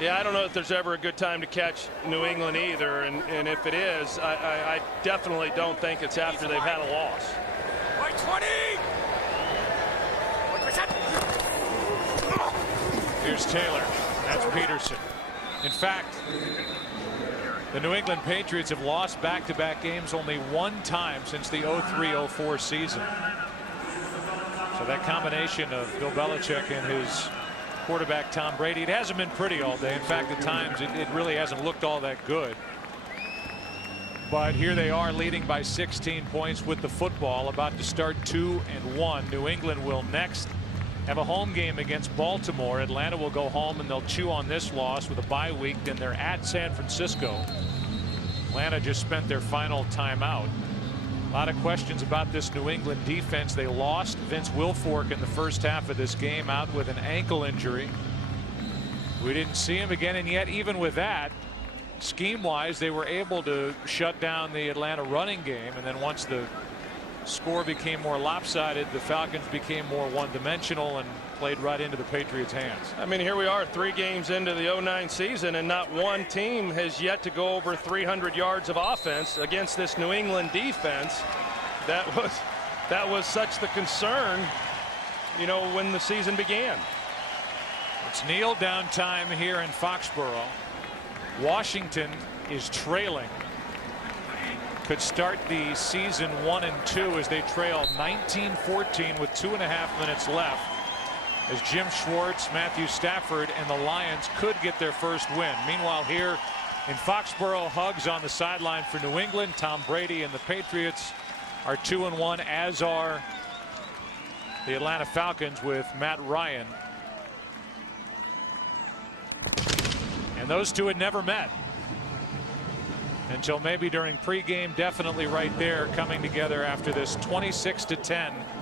Yeah, I don't know if there's ever a good time to catch New England either, and if it is, I definitely don't think it's after they've had a loss. White 20. Here's Taylor. That's Peterson. In fact, the New England Patriots have lost back-to-back games only 1 time since the 03-04 season. So that combination of Bill Belichick and his quarterback Tom Brady, it hasn't been pretty all day. In fact, at times it really hasn't looked all that good. But here they are leading by 16 points with the football, about to start 2-1. New England will next have a home game against Baltimore. Atlanta will go home and they'll chew on this loss with a bye week. Then they're at San Francisco. Atlanta just spent their final timeout. A lot of questions about this New England defense. They lost Vince Wilfork in the first half of this game, out with an ankle injury. We didn't see him again, and yet even with that, scheme-wise, they were able to shut down the Atlanta running game. And then once the score became more lopsided, the Falcons became more one-dimensional, and played right into the Patriots' hands. I mean, here we are 3 games into the 09 season, and not one team has yet to go over 300 yards of offense against this New England defense. That was such the concern, you know, when the season began. It's kneel down time here in Foxborough. Washington is trailing. Could start the season 1-2 as they trail 19-14 with 2.5 minutes left, as Jim Schwartz, Matthew Stafford, and the Lions could get their first win. Meanwhile, here in Foxborough, hugs on the sideline for New England. Tom Brady and the Patriots are 2-1, as are the Atlanta Falcons with Matt Ryan. And those two had never met until maybe during pregame. Definitely right there, coming together after this 26-10